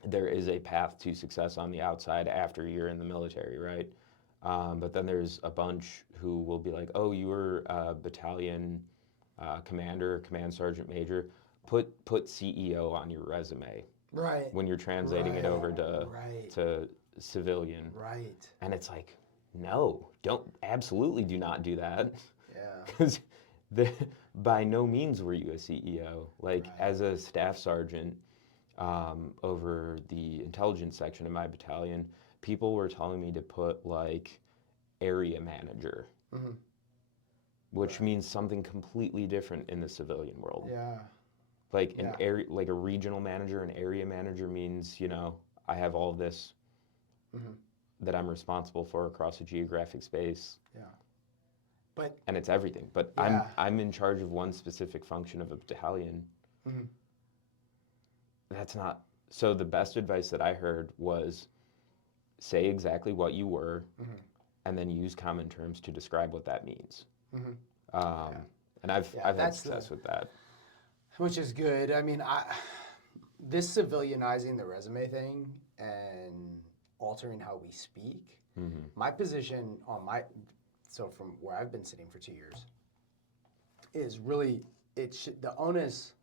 there is a path to success on the outside after you're in the military, right? But then there's a bunch who will be like, oh, you were a battalion commander, command sergeant major. Put CEO on your resume. Right. When you're translating it over to civilian. Right. And it's like, no, absolutely do not do that. Yeah. Because by no means were you a CEO. Like, as a staff sergeant, over the intelligence section in my battalion, people were telling me to put like area manager, which means something completely different in the civilian world. Yeah. Like an area, like a regional manager, an area manager means, I have all this that I'm responsible for across a geographic space. Yeah. And it's everything. But I'm in charge of one specific function of a battalion. That's not. So the best advice that I heard was, say exactly what you were, Mm-hmm. and then use common terms to describe what that means. Mm-hmm. And I've had success with that. Which is good. I mean, this civilianizing the resume thing and altering how we speak. Mm-hmm. My position so from where I've been sitting for 2 years, is really the onus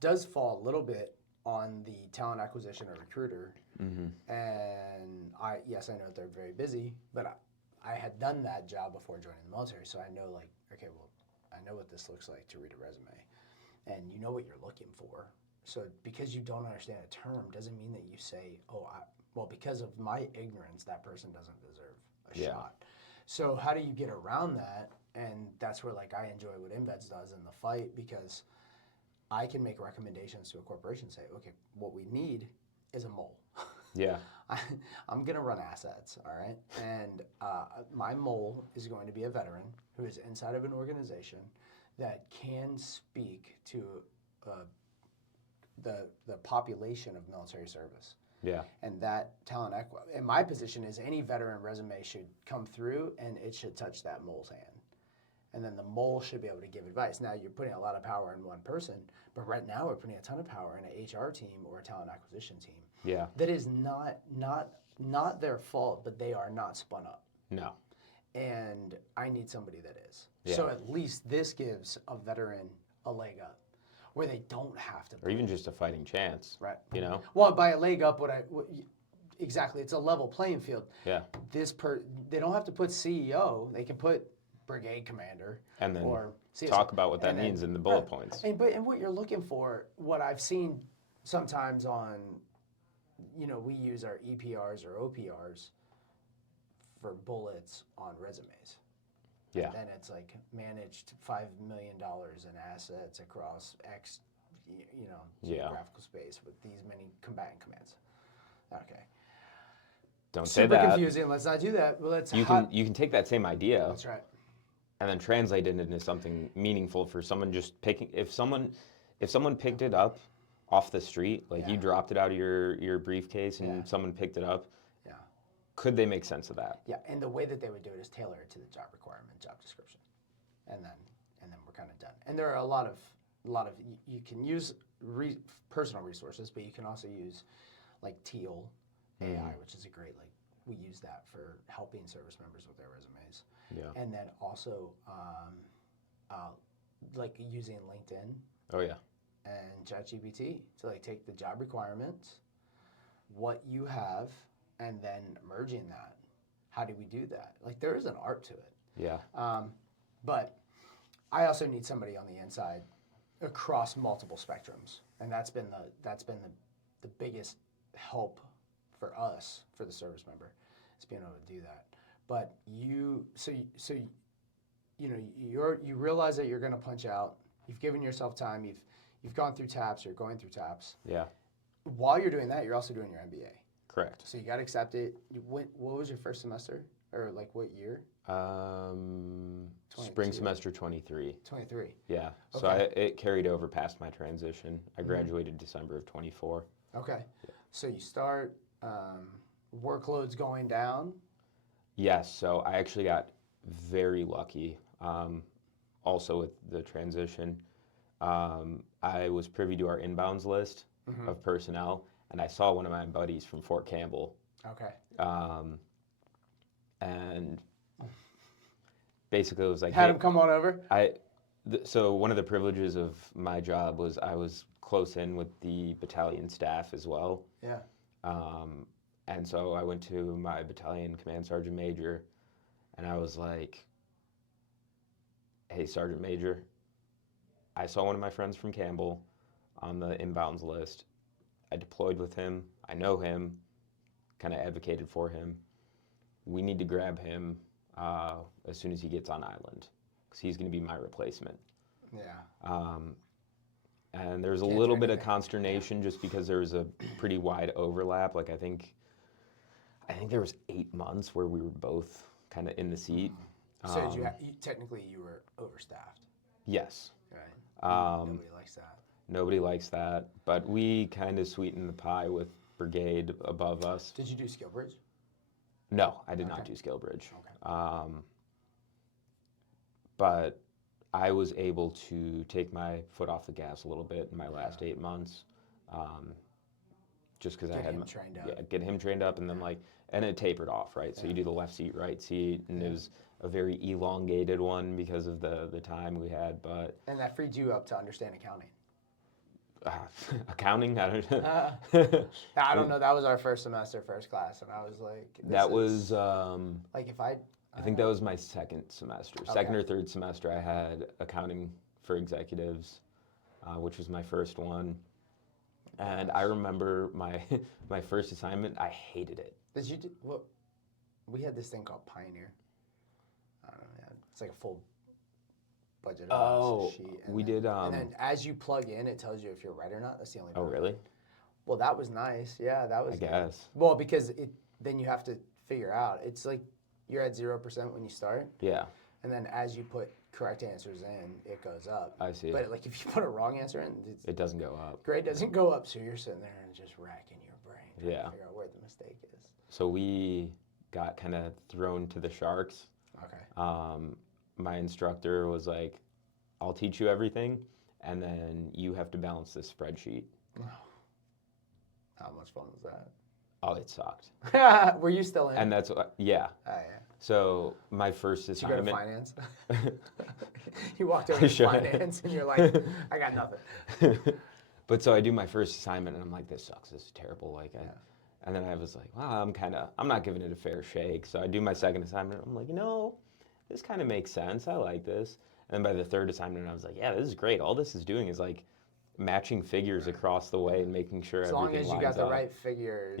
does fall a little bit on the talent acquisition or recruiter. Mm-hmm. And I know they're very busy, but I had done that job before joining the military, so I know okay, well, I know what this looks like to read a resume, and you know what you're looking for. So because you don't understand a term doesn't mean that you say, because of my ignorance, that person doesn't deserve a shot. So how do you get around that? And that's where I enjoy what INvets does in the fight, because I can make recommendations to a corporation, say, okay, what we need is a mole. Yeah. I'm going to run assets, all right? And my mole is going to be a veteran who is inside of an organization that can speak to the population of military service. Yeah. And that talent equity, and my position is any veteran resume should come through and it should touch that mole's hand. And then the mole should be able to give advice. Now, you're putting a lot of power in one person, but right now we're putting a ton of power in an HR team or a talent acquisition team. Yeah. That is not their fault, but they are not spun up. No. And I need somebody that is. Yeah. So at least this gives a veteran a leg up, where they don't have to. Or even just a fighting chance. Right. You know? Well, by a leg up, exactly, it's a level playing field. Yeah. They don't have to put CEO. They can put brigade commander, and then or talk about what that means in the bullet points. And what you're looking for, what I've seen sometimes on, we use our EPRs or OPRs for bullets on resumes. Yeah. And then it's managed $5 million in assets across X, geographical space with these many combatant commands. Okay. Don't say that. Super confusing. Let's not do that. Well, you can take that same idea. That's right. And then translate it into something meaningful for someone just picking. If someone picked it up off the street, you dropped it out of your briefcase and someone picked it up, could they make sense of that? Yeah, and the way that they would do it is tailor it to the job requirement, job description, and then we're kind of done. And there are a lot of you can use personal resources, but you can also use Teal AI, which is a great we use that for helping service members with their resumes. Yeah. And then also using LinkedIn. Oh yeah. And ChatGPT to take the job requirements, what you have, and then merging that. How do we do that? There is an art to it. Yeah. But I also need somebody on the inside across multiple spectrums, and that's been the biggest help for us, for the service member, is being able to do that. But you realize that you're going to punch out. You've given yourself time. You've gone through TAPS. You're going through TAPS. Yeah. While you're doing that, you're also doing your MBA. Correct. So you got to accept it. What was your first semester, or what year? Spring semester 23. 23. Yeah. Okay. So it carried over past my transition. I graduated December of 24. Okay. Yeah. So you start workloads going down. Yes. So I actually got very lucky. Also with the transition, I was privy to our inbounds list of personnel, and I saw one of my buddies from Fort Campbell. Okay. And basically it was had him come on over. So one of the privileges of my job was I was close in with the battalion staff as well. Yeah. And so I went to my battalion command sergeant major, and I was like, "Hey, Sergeant Major, I saw one of my friends from Campbell on the inbounds list. I deployed with him. I know him, kind of advocated for him. We need to grab him as soon as he gets on island, because he's going to be my replacement." Yeah. And there was a little bit of consternation just because there was a pretty wide overlap. I think there was 8 months where we were both kind of in the seat. So technically you were overstaffed. Yes. Right. Nobody likes that. Nobody likes that, but we kind of sweetened the pie with brigade above us. Did you do skill bridge? No, I did not do ScaleBridge. Okay. But I was able to take my foot off the gas a little bit in my last 8 months, just because I had get him trained up, and then and it tapered off, right? So you do the left seat, right seat, and it was a very elongated one because of the time we had, but. And that freed you up to understand accounting. Accounting? I don't know. I don't know. That was our first semester, first class, and I was like, that was like if I think that was my second semester. Second or third semester, I had accounting for executives, which was my first one. And I remember my first assignment, I hated it. Did you do, well, we had this thing called Pioneer. I don't know, man. It's like a full budget sheet. We did. And then as you plug in, it tells you if you're right or not. That's the only Oh, really? Well, that was nice. Yeah, that was I guess. Well, because then you have to figure out. It's like you're at 0% when you start. Yeah. And then as you put correct answers in, it goes up. I see. But like if you put a wrong answer in, it doesn't go up. Grade doesn't go up, so you're sitting there and just racking your brain trying to figure out where the mistake is. So we got kind of thrown to the sharks. Okay. My instructor was like, I'll teach you everything, and then you have to balance this spreadsheet. How much fun was that? Oh, it sucked. Were you still in? And that's yeah. Oh, yeah. So my first assignment. Did you go to finance? You walked over to finance, and you're like, I got nothing. But so I do my first assignment, and I'm like, this sucks. This is terrible. And then I was like, wow, I'm not giving it a fair shake. So I do my second assignment. I'm like, this kind of makes sense. I like this. And then by the third assignment, I was like, yeah, this is great. All this is doing is like matching figures across the way and making sure everything lines up. As long as you got the right figures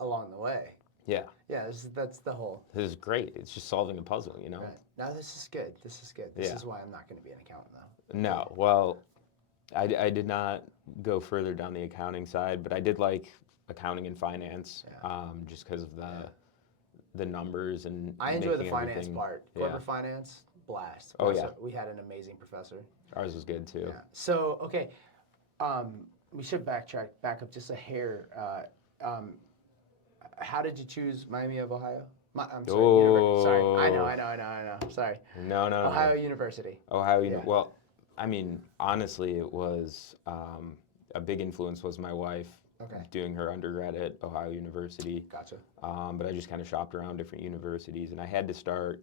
along the way. Yeah. Yeah, that's the whole. This is great. It's just solving a puzzle, Right. No, this is good. This is why I'm not going to be an accountant, though. No. Well, I did not go further down the accounting side, but I did like accounting and finance, just because of the numbers and. I enjoy the finance part. Corporate finance, blast. Oh, yeah. We had an amazing professor. Ours was good too. Yeah. So okay, we should back up just a hair. How did you choose Miami of Ohio? I'm sorry. Sorry. I know. Sorry. No. Ohio University. Ohio. Well, I mean, honestly, it was a big influence was my wife doing her undergrad at Ohio University. Gotcha. But I just kind of shopped around different universities, and I had to start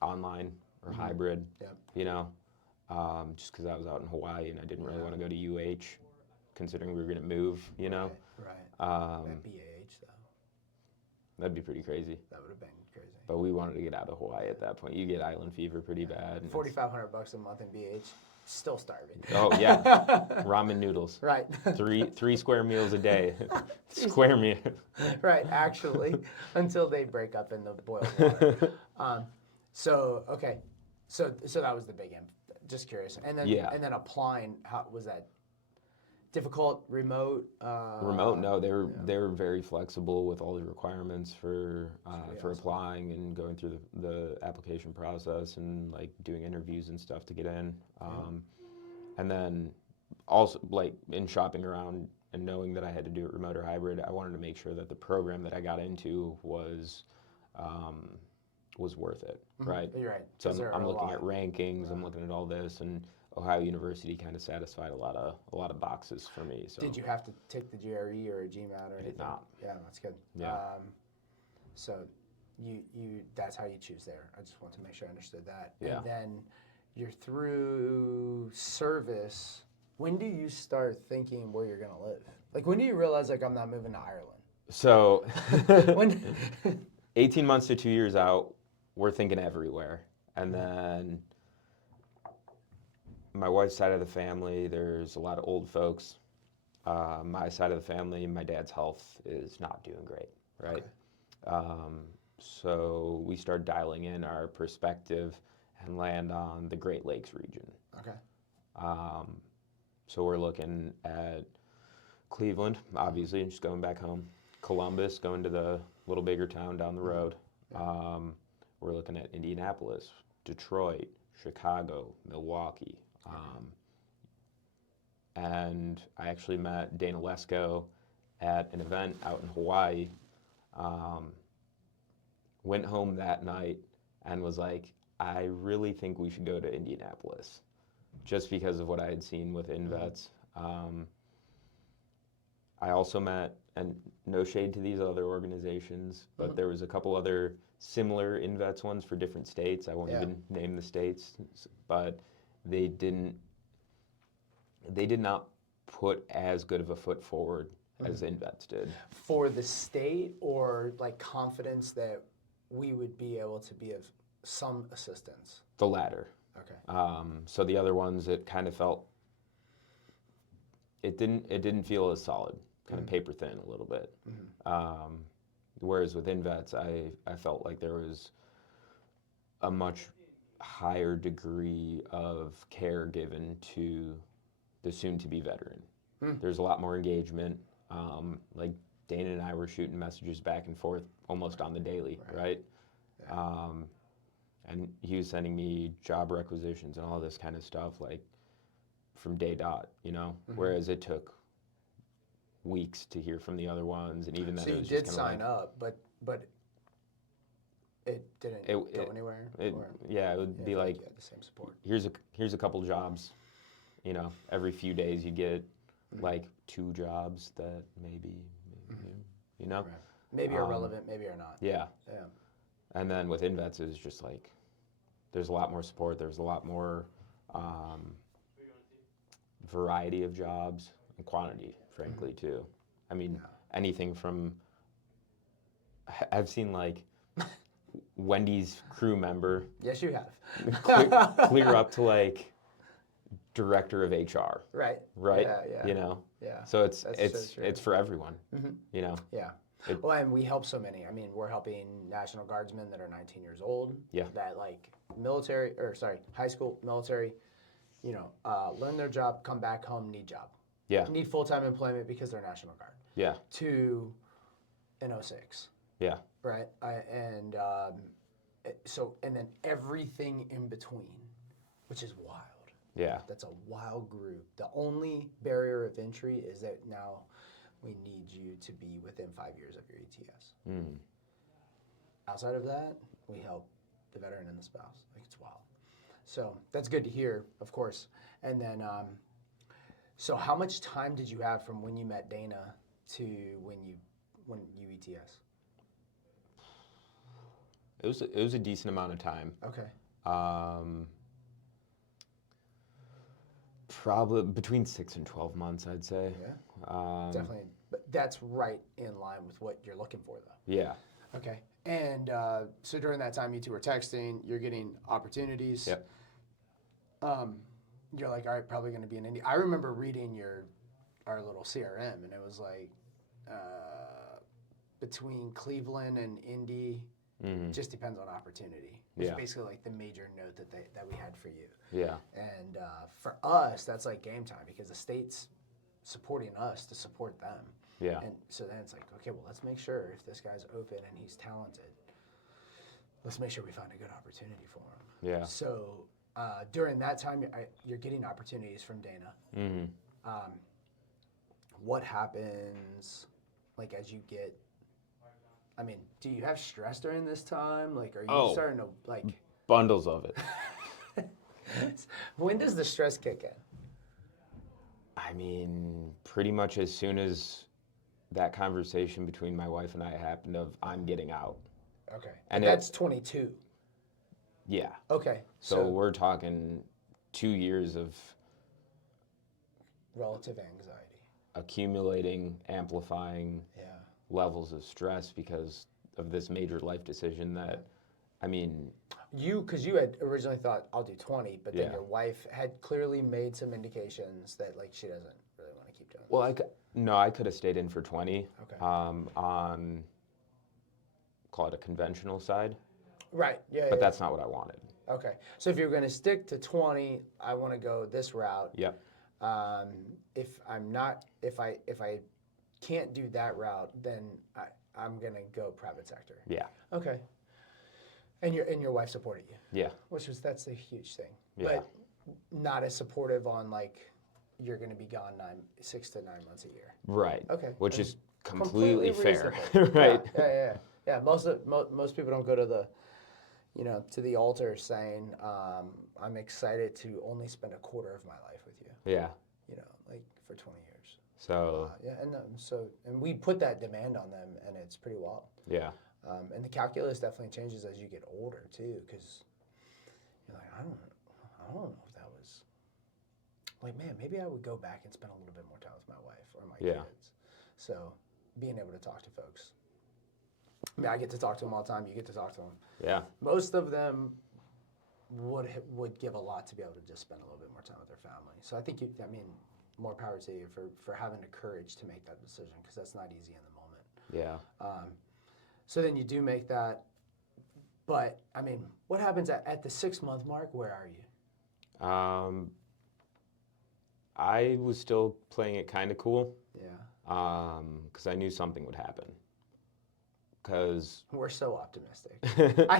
online or hybrid. Yep. Just because I was out in Hawaii and I didn't really want to go to UH. Considering we were going to move, Right. At BAH, though. That'd be pretty crazy. That would have been crazy. But we wanted to get out of Hawaii at that point. You get island fever pretty bad. $4,500 a month in BH, still starving. Oh yeah, ramen noodles. Right. three square meals a day. Square meal. Right, actually, until they break up in the boiled water. So that was the big end. Just curious, and then applying. How was that? Difficult, remote. Remote? No, they were very flexible with all the requirements for applying and going through the application process and like doing interviews and stuff to get in. And then also like in shopping around and knowing that I had to do it remote or hybrid, I wanted to make sure that the program that I got into was worth it, right? You're right. So I'm looking at rankings. I'm looking at all this and. Ohio University kind of satisfied a lot of boxes for me. So. Did you have to take the GRE or a GMAT or anything? I did not. Yeah, that's good. Yeah. So you that's how you choose there. I just want to make sure I understood that. Yeah. And then you're through service. When do you start thinking where you're gonna live? Like when do you realize like I'm not moving to Ireland? So when 18 months to 2 years out, we're thinking everywhere. And then my wife's side of the family, there's a lot of old folks. My side of the family, my dad's health is not doing great, right? So we start dialing in our perspective and land on the Great Lakes region. Okay. So we're looking at Cleveland, obviously, and just going back home. Columbus, going to the little bigger town down the road. We're looking at Indianapolis, Detroit, Chicago, Milwaukee. And I actually met Dana Lesko at an event out in Hawaii. Went home that night and was like, I really think we should go to Indianapolis, just because of what I had seen with INvets. I also met, and no shade to these other organizations, but there was a couple other similar INvets ones for different states. I won't even name the states, but they did not put as good of a foot forward as INvets did. For the state, or like confidence that we would be able to be of some assistance? The latter. Okay. So the other ones, it kind of felt, it didn't feel as solid, kind of paper thin a little bit. Whereas with INvets, I felt like there was a much higher degree of care given to the soon-to-be veteran. There's a lot more engagement. Like Dana and I were shooting messages back and forth almost on the daily, right? Yeah. And he was sending me job requisitions and all this kind of stuff, like from day dot, you know. Whereas it took weeks to hear from the other ones, and even then, so it you was did just kind sign of like, up, but it didn't go anywhere. Yeah, it would be like, you had the same support. here's a couple jobs, you know. Every few days you get like 2 jobs that maybe you know, Right. Maybe are relevant, maybe are not. Yeah. Yeah. And then with INvets, it was just like, there's a lot more support. There's a lot more variety of jobs and quantity, frankly, too. I mean, anything from, I've seen like Wendy's crew member. Yes, you have. clear up to like director of HR. Right. Right. Yeah. You know. Yeah. So it's so true. it's for everyone. You know. Yeah. Well, and we help so many. I mean, we're helping National Guardsmen that are 19 years old. Yeah. That like high school, military, you know, learn their job, come back home, need job. Yeah. Need full-time employment because they're National Guard. Yeah. To an 06. Yeah. Right. And then everything in between, which is wild. Yeah. That's a wild group. The only barrier of entry is that now we need you to be within 5 years of your ETS. Outside of that, we help the veteran and the spouse. Like, it's wild. So that's good to hear, of course. And then, so how much time did you have from when you met Dana to when you ETS? It was a decent amount of time. Okay. Probably between 6 and 12 months, I'd say. Yeah. Definitely. But that's right in line with what you're looking for, though. Yeah. Okay. And so during that time, you two were texting. You're getting opportunities. Yep. You're like, all right, probably going to be in Indy. I remember reading our little CRM, and it was like between Cleveland and Indy, just depends on opportunity. It's basically like the major note that we had for you. Yeah. And for us, that's like game time because the state's supporting us to support them. Yeah. And so then it's like, okay, well, let's make sure if this guy's open and he's talented, let's make sure we find a good opportunity for him. Yeah. So during that time, you're getting opportunities from Dana. What happens, like, as you get, I mean, do you have stress during this time? Like, are you starting to, like... Bundles of it. When does the stress kick in? I mean, pretty much as soon as that conversation between my wife and I happened of, I'm getting out. Okay. And that's 22. Yeah. Okay. So we're talking 2 years of... relative anxiety. Accumulating, amplifying levels of stress because of this major life decision that, I mean... Because you had originally thought, I'll do 20, but then your wife had clearly made some indications that, like, she doesn't really want to keep doing this. Well, I could have stayed in for 20 Okay. On, call it a conventional side. Right, But that's not what I wanted. Okay. So if you're going to stick to 20, I want to go this route. Yep. If I can't do that route, then I'm gonna go private sector. Yeah. Okay. And your wife supported you. Yeah. That's a huge thing. Yeah. But not as supportive on like you're going to be gone 6 to 9 months a year. Right. Okay. Which is completely fair, reasonable. right? Yeah. Most people don't go to the altar saying, I'm excited to only spend a quarter of my life with you. Yeah. Like for 20 years. So. And we put that demand on them, and it's pretty wild. Yeah. And the calculus definitely changes as you get older too, because you're like, I don't know if that was like, man, maybe I would go back and spend a little bit more time with my wife or my kids. So being able to talk to folks. I mean, I get to talk to them all the time. You get to talk to them. Yeah. Most of them would give a lot to be able to just spend a little bit more time with their family. So I think more power to you for having the courage to make that decision, because that's not easy in the moment. Yeah. So then you do make that, but I mean, what happens at the 6-month mark? Where are you? I was still playing it kind of cool. Yeah. Because I knew something would happen. Because we're so optimistic. I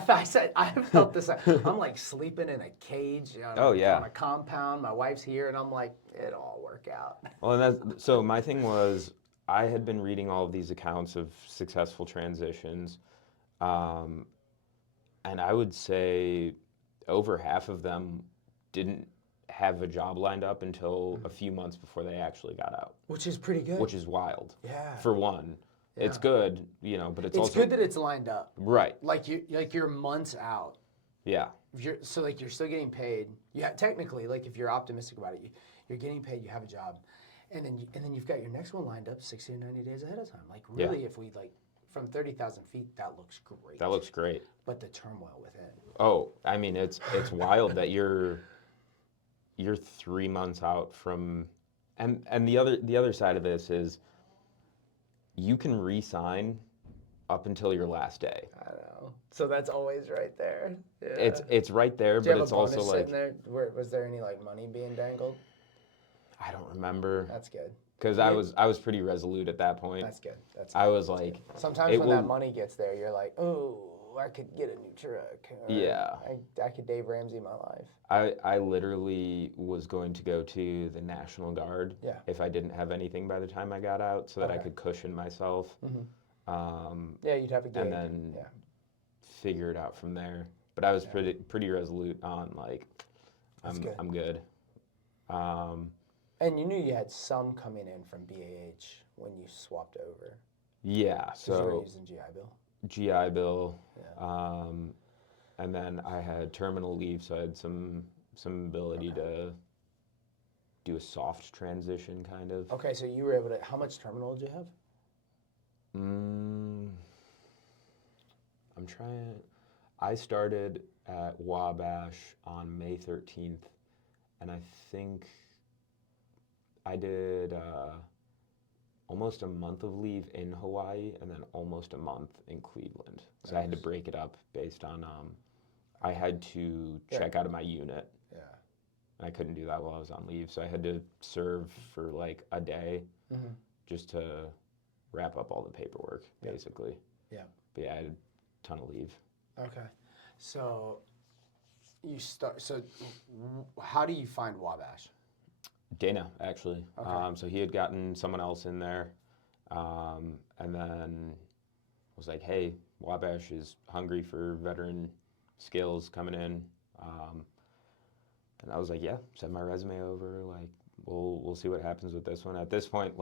felt this. I'm like sleeping in a cage on a compound. My wife's here, and I'm like, it'll all work out. Well, so my thing was, I had been reading all of these accounts of successful transitions, and I would say over half of them didn't have a job lined up until a few months before they actually got out. Which is pretty good. Which is wild. Yeah. For one. Yeah. It's good, but it's also... It's good that it's lined up. Right. Like you're months out. Yeah. You're still getting paid. Yeah, technically, like if you're optimistic about it, you're getting paid, you have a job. And then you've got your next one lined up 60 to 90 days ahead of time. Like really, if we from 30,000 feet, that looks great. That looks great. But the turmoil within. Oh, I mean, it's wild that you're 3 months out from, and the other side of this is, you can re-sign up until your last day. I know. So that's always right there. Yeah. It's right there, but it's also like. There? Was there any money being dangled? I don't remember. That's good. Because I was pretty resolute at that point. That's good. I was like. Sometimes when that money gets there, you're like, oh, I could get a new truck. Yeah. I could Dave Ramsey my life. I literally was going to go to the National Guard if I didn't have anything by the time I got out, so that I could cushion myself. Mm-hmm. You'd have a gig. And then figure it out from there. But I was pretty resolute on I'm good. And you knew you had some coming in from BAH when you swapped over. Yeah. So you were using GI Bill. GI Bill, and then I had terminal leave, so I had some ability to do a soft transition, kind of. Okay, so you were able to. How much terminal did you have? I'm trying. I started at Wabash on May 13th, and I think I did almost a month of leave in Hawaii and then almost a month in Cleveland. So I had to break it up based on, I had to check out of my unit. Yeah. I couldn't do that while I was on leave, so I had to serve for a day just to wrap up all the paperwork, basically. Yeah. But I had a ton of leave. Okay. So how do you find Wabash? Dana, actually. Okay. So he had gotten someone else in there, and then was like, hey, Wabash is hungry for veteran skills coming in. And I was like, yeah, send my resume over. We'll see what happens with this one. At this point,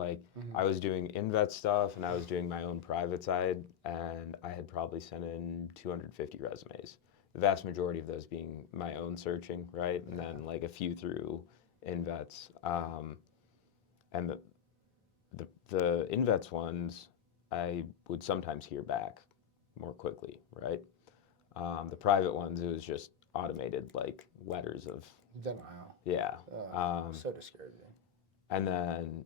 I was doing INvets stuff, and I was doing my own private side, and I had probably sent in 250 resumes. The vast majority of those being my own searching, right? And then a few through INvets, and the INvets ones, I would sometimes hear back more quickly, right? The private ones, it was just automated letters of denial. Yeah. So discouraging. And then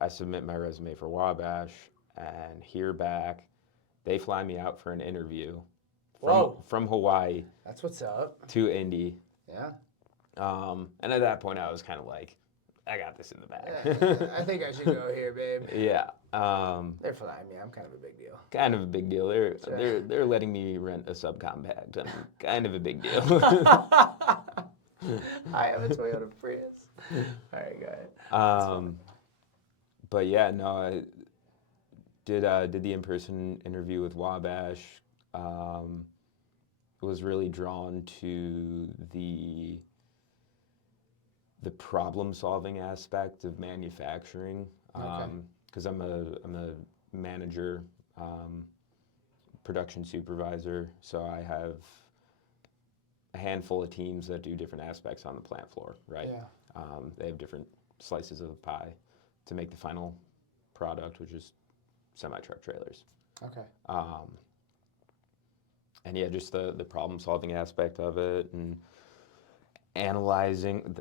I submit my resume for Wabash and hear back. They fly me out for an interview from Hawaii. That's what's up. To Indy. Yeah. And at that point, I was kind of like, I got this in the bag. Yeah, I think I should go here, babe. Yeah. They're flying me. I'm kind of a big deal. Kind of a big deal. They're letting me rent a subcompact. I'm kind of a big deal. I have a Toyota Prius. All right, go ahead. But yeah, no, I did the in-person interview with Wabash. Was really drawn to the problem-solving aspect of manufacturing. Because I'm a manager, production supervisor, so I have a handful of teams that do different aspects on the plant floor, right? Yeah. They have different slices of the pie to make the final product, which is semi-truck trailers. Okay. And yeah, just the problem-solving aspect of it and analyzing,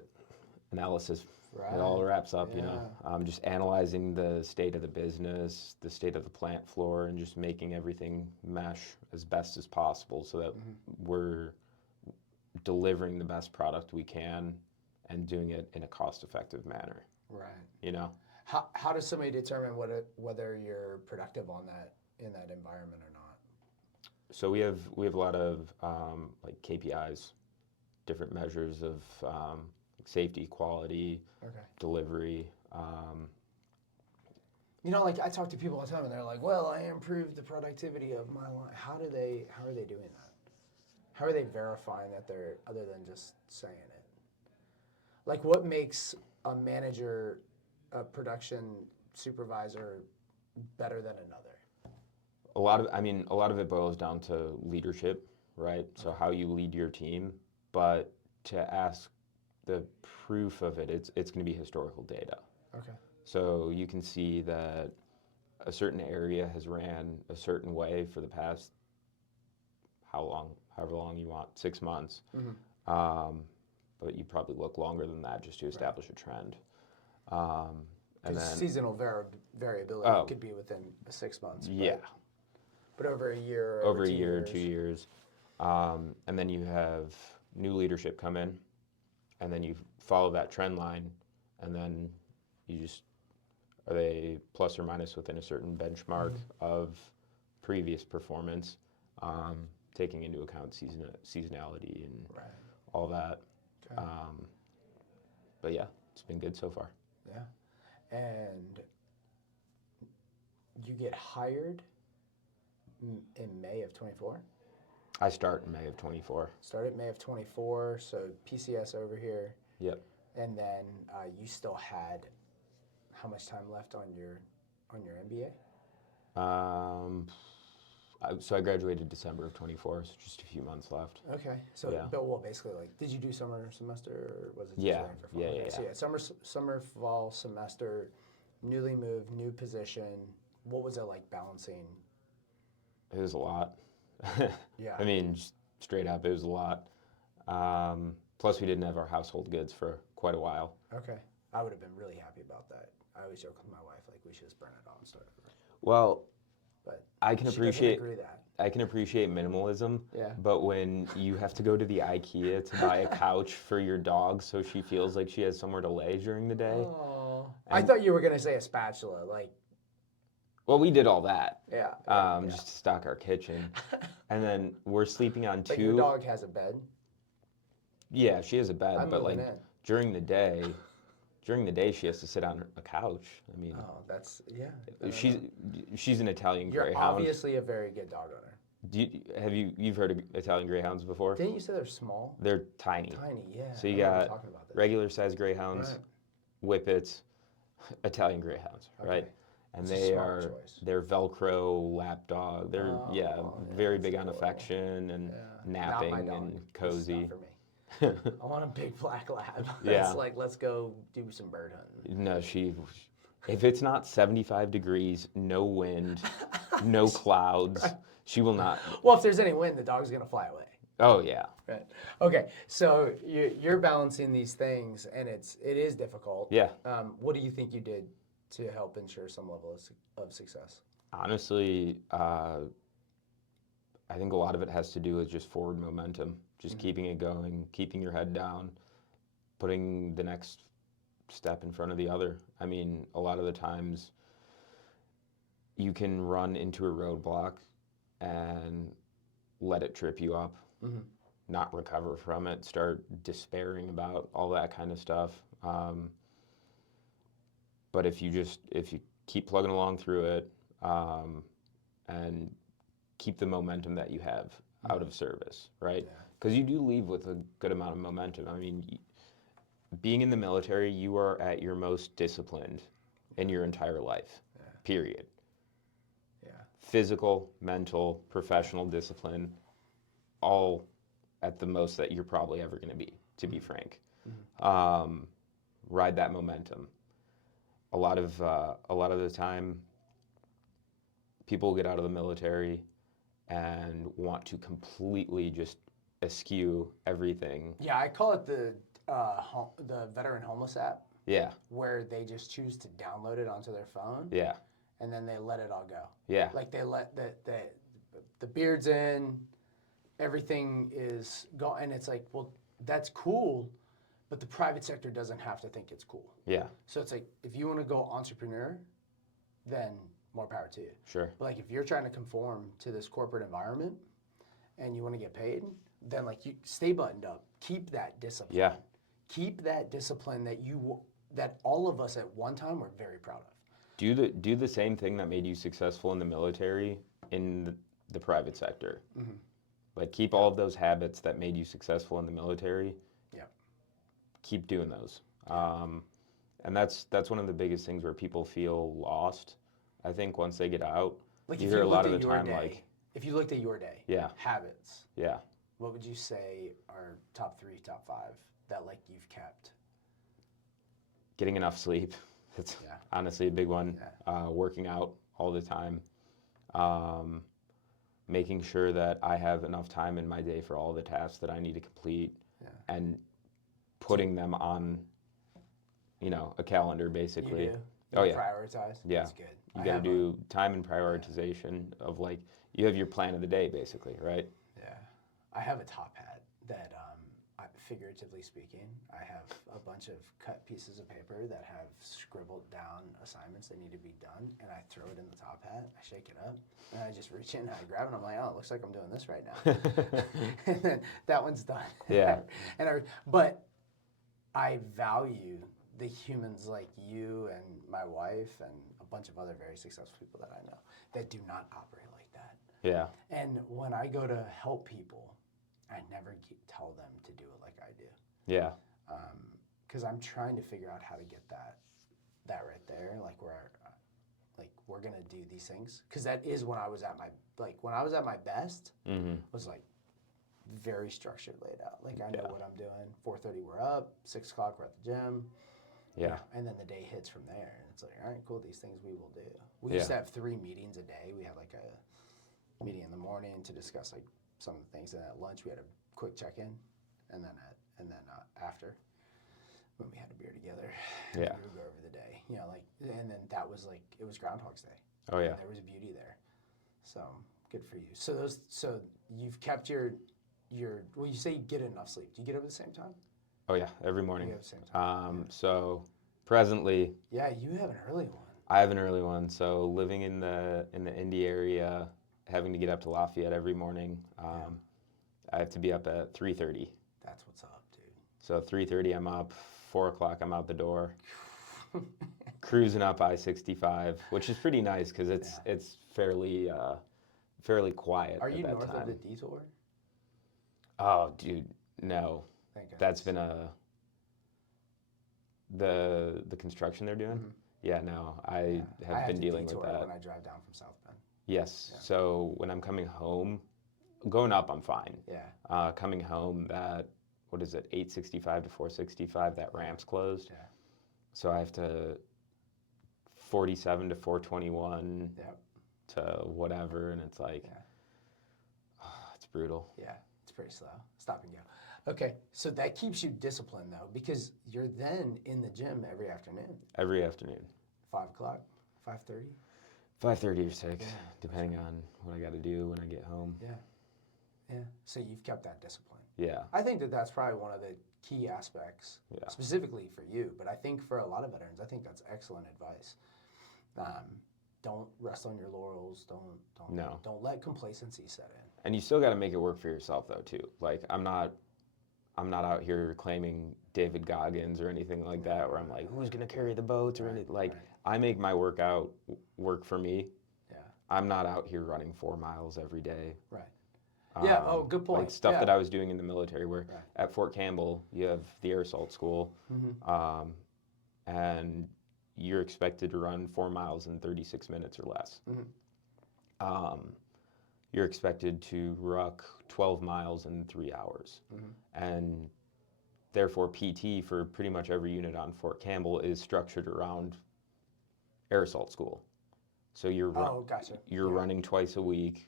analysis, Right. it all wraps up, Yeah. just analyzing the state of the business, the state of the plant floor, and just making everything mesh as best as possible so that we're delivering the best product we can and doing it in a cost-effective manner. Right. How does somebody determine whether you're productive on that in that environment or not? So we have a lot of like KPIs, different measures of safety, quality, delivery. Like I talk to people all the time, and they're like, "Well, I improved the productivity of my line." How are they doing that? How are they verifying that they're, other than just saying it? Like, what makes a manager, a production supervisor, better than another? A lot of it boils down to leadership, right? So how you lead your team, but to ask the proof of it, it's going to be historical data. Okay. So you can see that a certain area has ran a certain way for the past however long you want, 6 months. But you probably look longer than that just to establish a trend. And then seasonal variability could be within 6 months. Yeah. But over a year. Over a year, 2 years. And then you have new leadership come in, and then you follow that trend line, and then are they plus or minus within a certain benchmark of previous performance, taking into account seasonality and all that. Okay. But yeah, it's been good so far. Yeah. And you get hired in May of 24? I start in May of 24. Started May of 24, so PCS over here. Yep. And then you still had how much time left on your MBA? So I graduated December of 24, so just a few months left. Okay. So, yeah. But basically, like, did you do summer semester, or was it just yeah. for fall? Yeah, okay. yeah, So summer, fall semester, newly moved, new position. What was it like balancing? It was a lot. Yeah. I mean, just straight up, it was a lot. Plus, we didn't have our household goods for quite a while. Okay. I would have been really happy about that. I always joke with my wife, like, we should just burn it all and start over. Well, but I can appreciate minimalism. minimalism. Yeah. But when you have to go to the IKEA to buy a couch for your dog so she feels like she has somewhere to lay during the day. Oh. I thought you were gonna say a spatula, like. Well, we did all that. Yeah. Just to stock our kitchen. And then we're sleeping on two. But your dog has a bed? Yeah, she has a bed, but like during the day she has to sit on a couch. I mean, oh, that's she's an Italian You're Greyhound. Obviously a very good dog owner. You've heard of Italian Greyhounds before? Didn't you say they're small? They're tiny. Tiny, yeah. So you got regular sized Greyhounds, Whippets, Italian Greyhounds, right? And they're Velcro lap dog. They're very big on affection and napping and cozy. Not for me. I want a big black lab. It's like, let's go do some bird hunting. No, if it's not 75 degrees, no wind, no clouds, she will not. Well, if there's any wind, the dog's gonna fly away. Oh yeah. Right. Okay. So you're balancing these things, and it is difficult. Yeah. What do you think you did to help ensure some level of success? Honestly, I think a lot of it has to do with just forward momentum, just keeping it going, keeping your head down, putting the next step in front of the other. I mean, a lot of the times you can run into a roadblock and let it trip you up. not recover from it, start despairing about all that kind of stuff. But if you keep plugging along through it, and keep the momentum that you have out of service, right? Because you do leave with a good amount of momentum. I mean, being in the military, you are at your most disciplined in your entire life, period. Yeah. Physical, mental, professional discipline, all at the most that you're probably ever going to be, to be frank. Ride that momentum. A lot of the time, people get out of the military and want to completely just eschew everything. Yeah, I call it the Veteran Homeless app. Yeah. Where they just choose to download it onto their phone. Yeah. And then they let it all go. Yeah. Like they let the beard's in, everything is gone, and it's like, well, that's cool, but the private sector doesn't have to think it's cool. Yeah. So it's like, if you want to go entrepreneur, then more power to you. Sure. But like if you're trying to conform to this corporate environment and you want to get paid, then like you stay buttoned up. Keep that discipline. Yeah. Keep that discipline that all of us at one time were very proud of. Do the same thing that made you successful in the military in the private sector. Mm-hmm. Like keep all of those habits that made you successful in the military. Yeah. Keep doing those. And that's one of the biggest things where people feel lost. I think once they get out, like you hear a lot of the time if you looked at your day, habits. Yeah. What would you say are top 3, top 5 that like you've kept? Getting enough sleep. That's honestly a big one. Yeah. Working out all the time. Making sure that I have enough time in my day for all the tasks that I need to complete, and putting them on, a calendar basically. You do? Oh yeah. Prioritize? Yeah. That's good. You got to do time and prioritization of like, you have your plan of the day basically, right? Yeah. I have a top hat that, figuratively speaking, I have a bunch of cut pieces of paper that have scribbled down assignments that need to be done, and I throw it in the top hat, I shake it up, and I just reach in and I grab it, and I'm like, oh, it looks like I'm doing this right now. And then that one's done. Yeah. But I value the humans like you and my wife and a bunch of other very successful people that I know that do not operate like that. Yeah. And when I go to help people, I never tell them to do it like I do. Yeah. Because I'm trying to figure out how to get that right there, like we're gonna do these things. Because that is when I was at my best, was like very structured, laid out. Like I know what I'm doing. 4:30 we're up. 6 o'clock we're at the gym. Yeah. And then the day hits from there, and it's like, all right, cool. These things we will do. We used to have 3 meetings a day. We had like a meeting in the morning to discuss like some of the things, and at lunch we had a quick check-in, and then after, when we had a beer together, we would go over the day, and then that was like, it was Groundhog's Day. Oh yeah. There was a beauty there, so good for you. So you've kept your well, you say you get enough sleep. Do you get up at the same time? Oh yeah, every morning. You get up at the same time. So presently. Yeah, you have an early one. I have an early one. So living in the Indy area, having to get up to Lafayette every morning. I have to be up at 3:30. That's what's up, dude. So 3:30 I'm up, 4 o'clock I'm out the door, cruising up I-65, which is pretty nice because it's fairly quiet. Are you at that north time. of the detour? Oh, dude, no. That's been the construction they're doing. Mm-hmm. Yeah, no, I have been dealing with that. When I drive down from South Bend. Yes. Yeah. So when I'm coming home, going up I'm fine. Yeah. Coming home, that, what is it, 865 to 465, that ramp's closed. Yeah. So I have to 47 to 421 to whatever, and it's like, it's brutal. Yeah, it's pretty slow. Stop and go. Okay, so that keeps you disciplined though, because you're then in the gym every afternoon. Every afternoon. 5 o'clock, 5:30. 5:30 or 6, depending on what I got to do when I get home. Yeah. Yeah. So you've kept that discipline. Yeah. I think that's probably one of the key aspects, specifically for you. But I think for a lot of veterans, I think that's excellent advice. Don't rest on your laurels. Don't let complacency set in. And you still got to make it work for yourself though too. Like I'm not out here claiming David Goggins or anything like that, where I'm like, who's gonna carry the boats or anything. Like I make my workout work for me. Yeah. I'm not out here running 4 miles every day. Right. Yeah. Oh, good point. Like stuff that I was doing in the military, where at Fort Campbell you have the Air Assault School, and you're expected to run 4 miles in 36 minutes or less. You're expected to ruck 12 miles in 3 hours. And therefore PT for pretty much every unit on Fort Campbell is structured around Air Assault School. So you're running twice a week,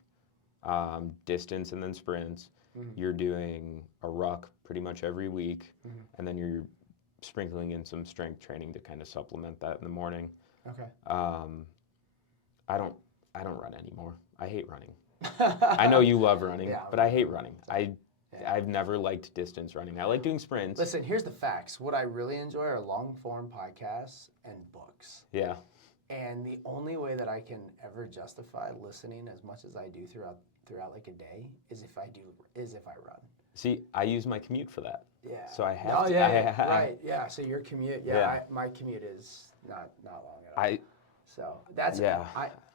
distance and then sprints. You're doing a ruck pretty much every week, and then you're sprinkling in some strength training to kind of supplement that in the morning. Okay. I don't run anymore. I hate running. I know you love running, but I hate running. I've never liked distance running. I like doing sprints. Listen, here's the facts. What I really enjoy are long-form podcasts and books. Yeah. And the only way that I can ever justify listening as much as I do throughout like a day is if I run. See, I use my commute for that. Yeah. So I have to. Right. Yeah. So your commute. My commute is not long at all. So that's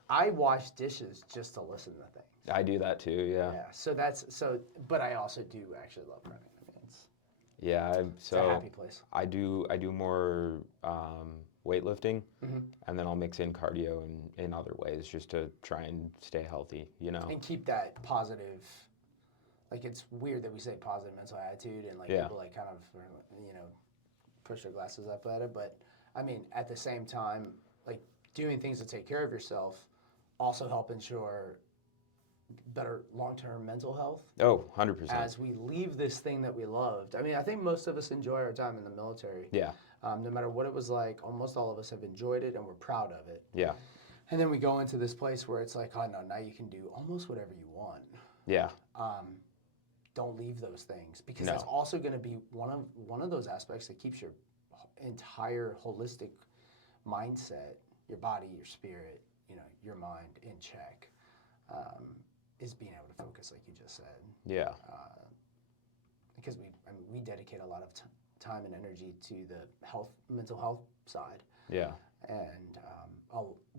I wash dishes just to listen to things. I do that too. Yeah. Yeah. But I also do actually love running. I mean, it's a happy place. I do more weightlifting, and then I'll mix in cardio in other ways just to try and stay healthy. And keep that positive. Like it's weird that we say positive mental attitude and like people like kind of push their glasses up at it, but I mean at the same time like doing things to take care of yourself also help ensure better long-term mental health. Oh, 100%. As we leave this thing that we loved. I mean, I think most of us enjoy our time in the military. Yeah. No matter what it was like, almost all of us have enjoyed it and we're proud of it. Yeah. And then we go into this place where it's like, oh no, now you can do almost whatever you want. Yeah. Don't leave those things because that's also going to be one of those aspects that keeps your entire holistic mindset, your body, your spirit, your mind in check, is being able to focus, like you just said. Yeah. Because we dedicate a lot of time and energy to the mental health side. Yeah. And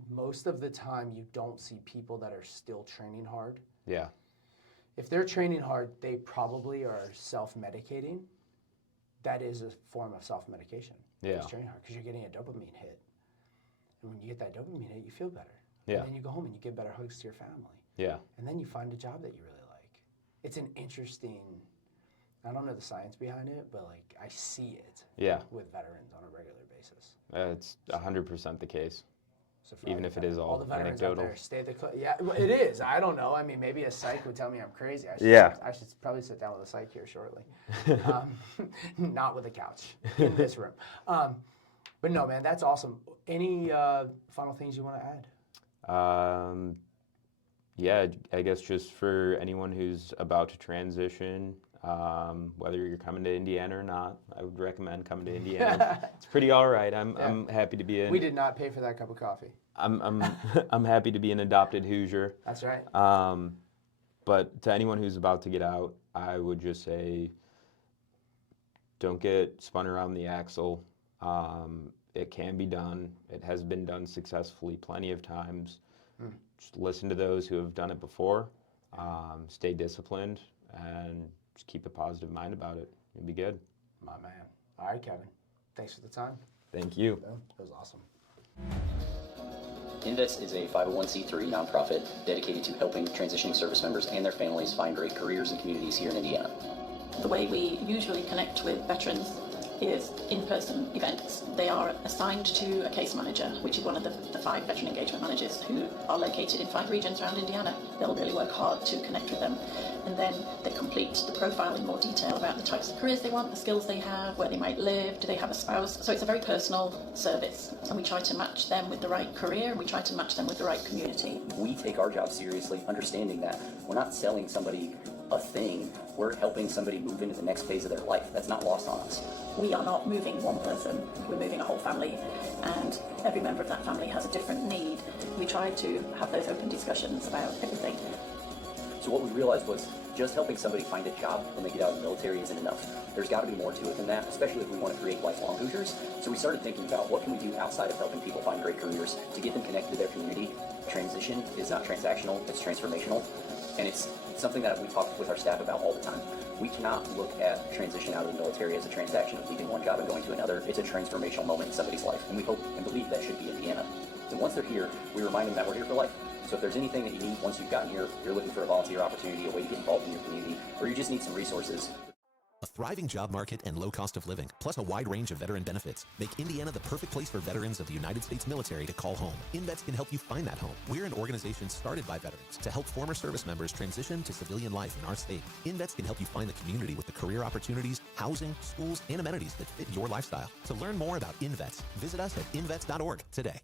most of the time, you don't see people that are still training hard. Yeah. If they're training hard, they probably are self-medicating. That is a form of self-medication. Yeah. It's training hard because you're getting a dopamine hit. And when you get that dopamine hit, you feel better. Yeah. And then you go home and you give better hugs to your family. Yeah. And then you find a job that you really like. It's an interesting, I don't know the science behind it, but like I see it with veterans on a regular basis. It's 100% the case. So even if it is all the veterans anecdotal. Out there, stay the yeah, it is. I don't know. I mean, maybe a psych would tell me I'm crazy. I should probably sit down with a psych here shortly. Not with a couch in this room. But no, man, that's awesome. Any final things you want to add? Yeah, I guess just for anyone who's about to transition, whether you're coming to Indiana or not, I would recommend coming to Indiana. It's pretty all right. I'm happy to be in. We did not pay for that cup of coffee. I'm happy to be an adopted Hoosier. That's right. But to anyone who's about to get out, I would just say, don't get spun around the axle. It can be done. It has been done successfully plenty of times. Just listen to those who have done it before. Stay disciplined and just keep a positive mind about it. You'll be good. My man. All right, Kevin. Thanks for the time. Thank you. That was awesome. INvets is a 501c3 nonprofit dedicated to helping transitioning service members and their families find great careers and communities here in Indiana. The way we usually connect with veterans is in-person events. They are assigned to a case manager, which is one of the 5 veteran engagement managers who are located in 5 regions around Indiana. They'll really work hard to connect with them. And then they complete the profile in more detail about the types of careers they want, the skills they have, where they might live, do they have a spouse. So it's a very personal service. And we try to match them with the right career, and we try to match them with the right community. We take our job seriously, understanding that we're not selling somebody a thing, we're helping somebody move into the next phase of their life. That's not lost on us. We are not moving one person, we're moving a whole family, and every member of that family has a different need. We try to have those open discussions about everything. So what we realized was just helping somebody find a job when they get out of the military isn't enough. There's got to be more to it than that, especially if we want to create lifelong Hoosiers. So we started thinking about what can we do outside of helping people find great careers to get them connected to their community. Transition is not transactional, it's transformational. And it's something that we talk with our staff about all the time. We cannot look at transition out of the military as a transaction of leaving one job and going to another. It's a transformational moment in somebody's life, and we hope and believe that should be Indiana. And once they're here, we remind them that we're here for life. So if there's anything that you need once you've gotten here, you're looking for a volunteer opportunity, a way to get involved in your community, or you just need some resources. A thriving job market and low cost of living, plus a wide range of veteran benefits, make Indiana the perfect place for veterans of the United States military to call home. INvets can help you find that home. We're an organization started by veterans to help former service members transition to civilian life in our state. INvets can help you find the community with the career opportunities, housing, schools, and amenities that fit your lifestyle. To learn more about INvets, visit us at invets.org today.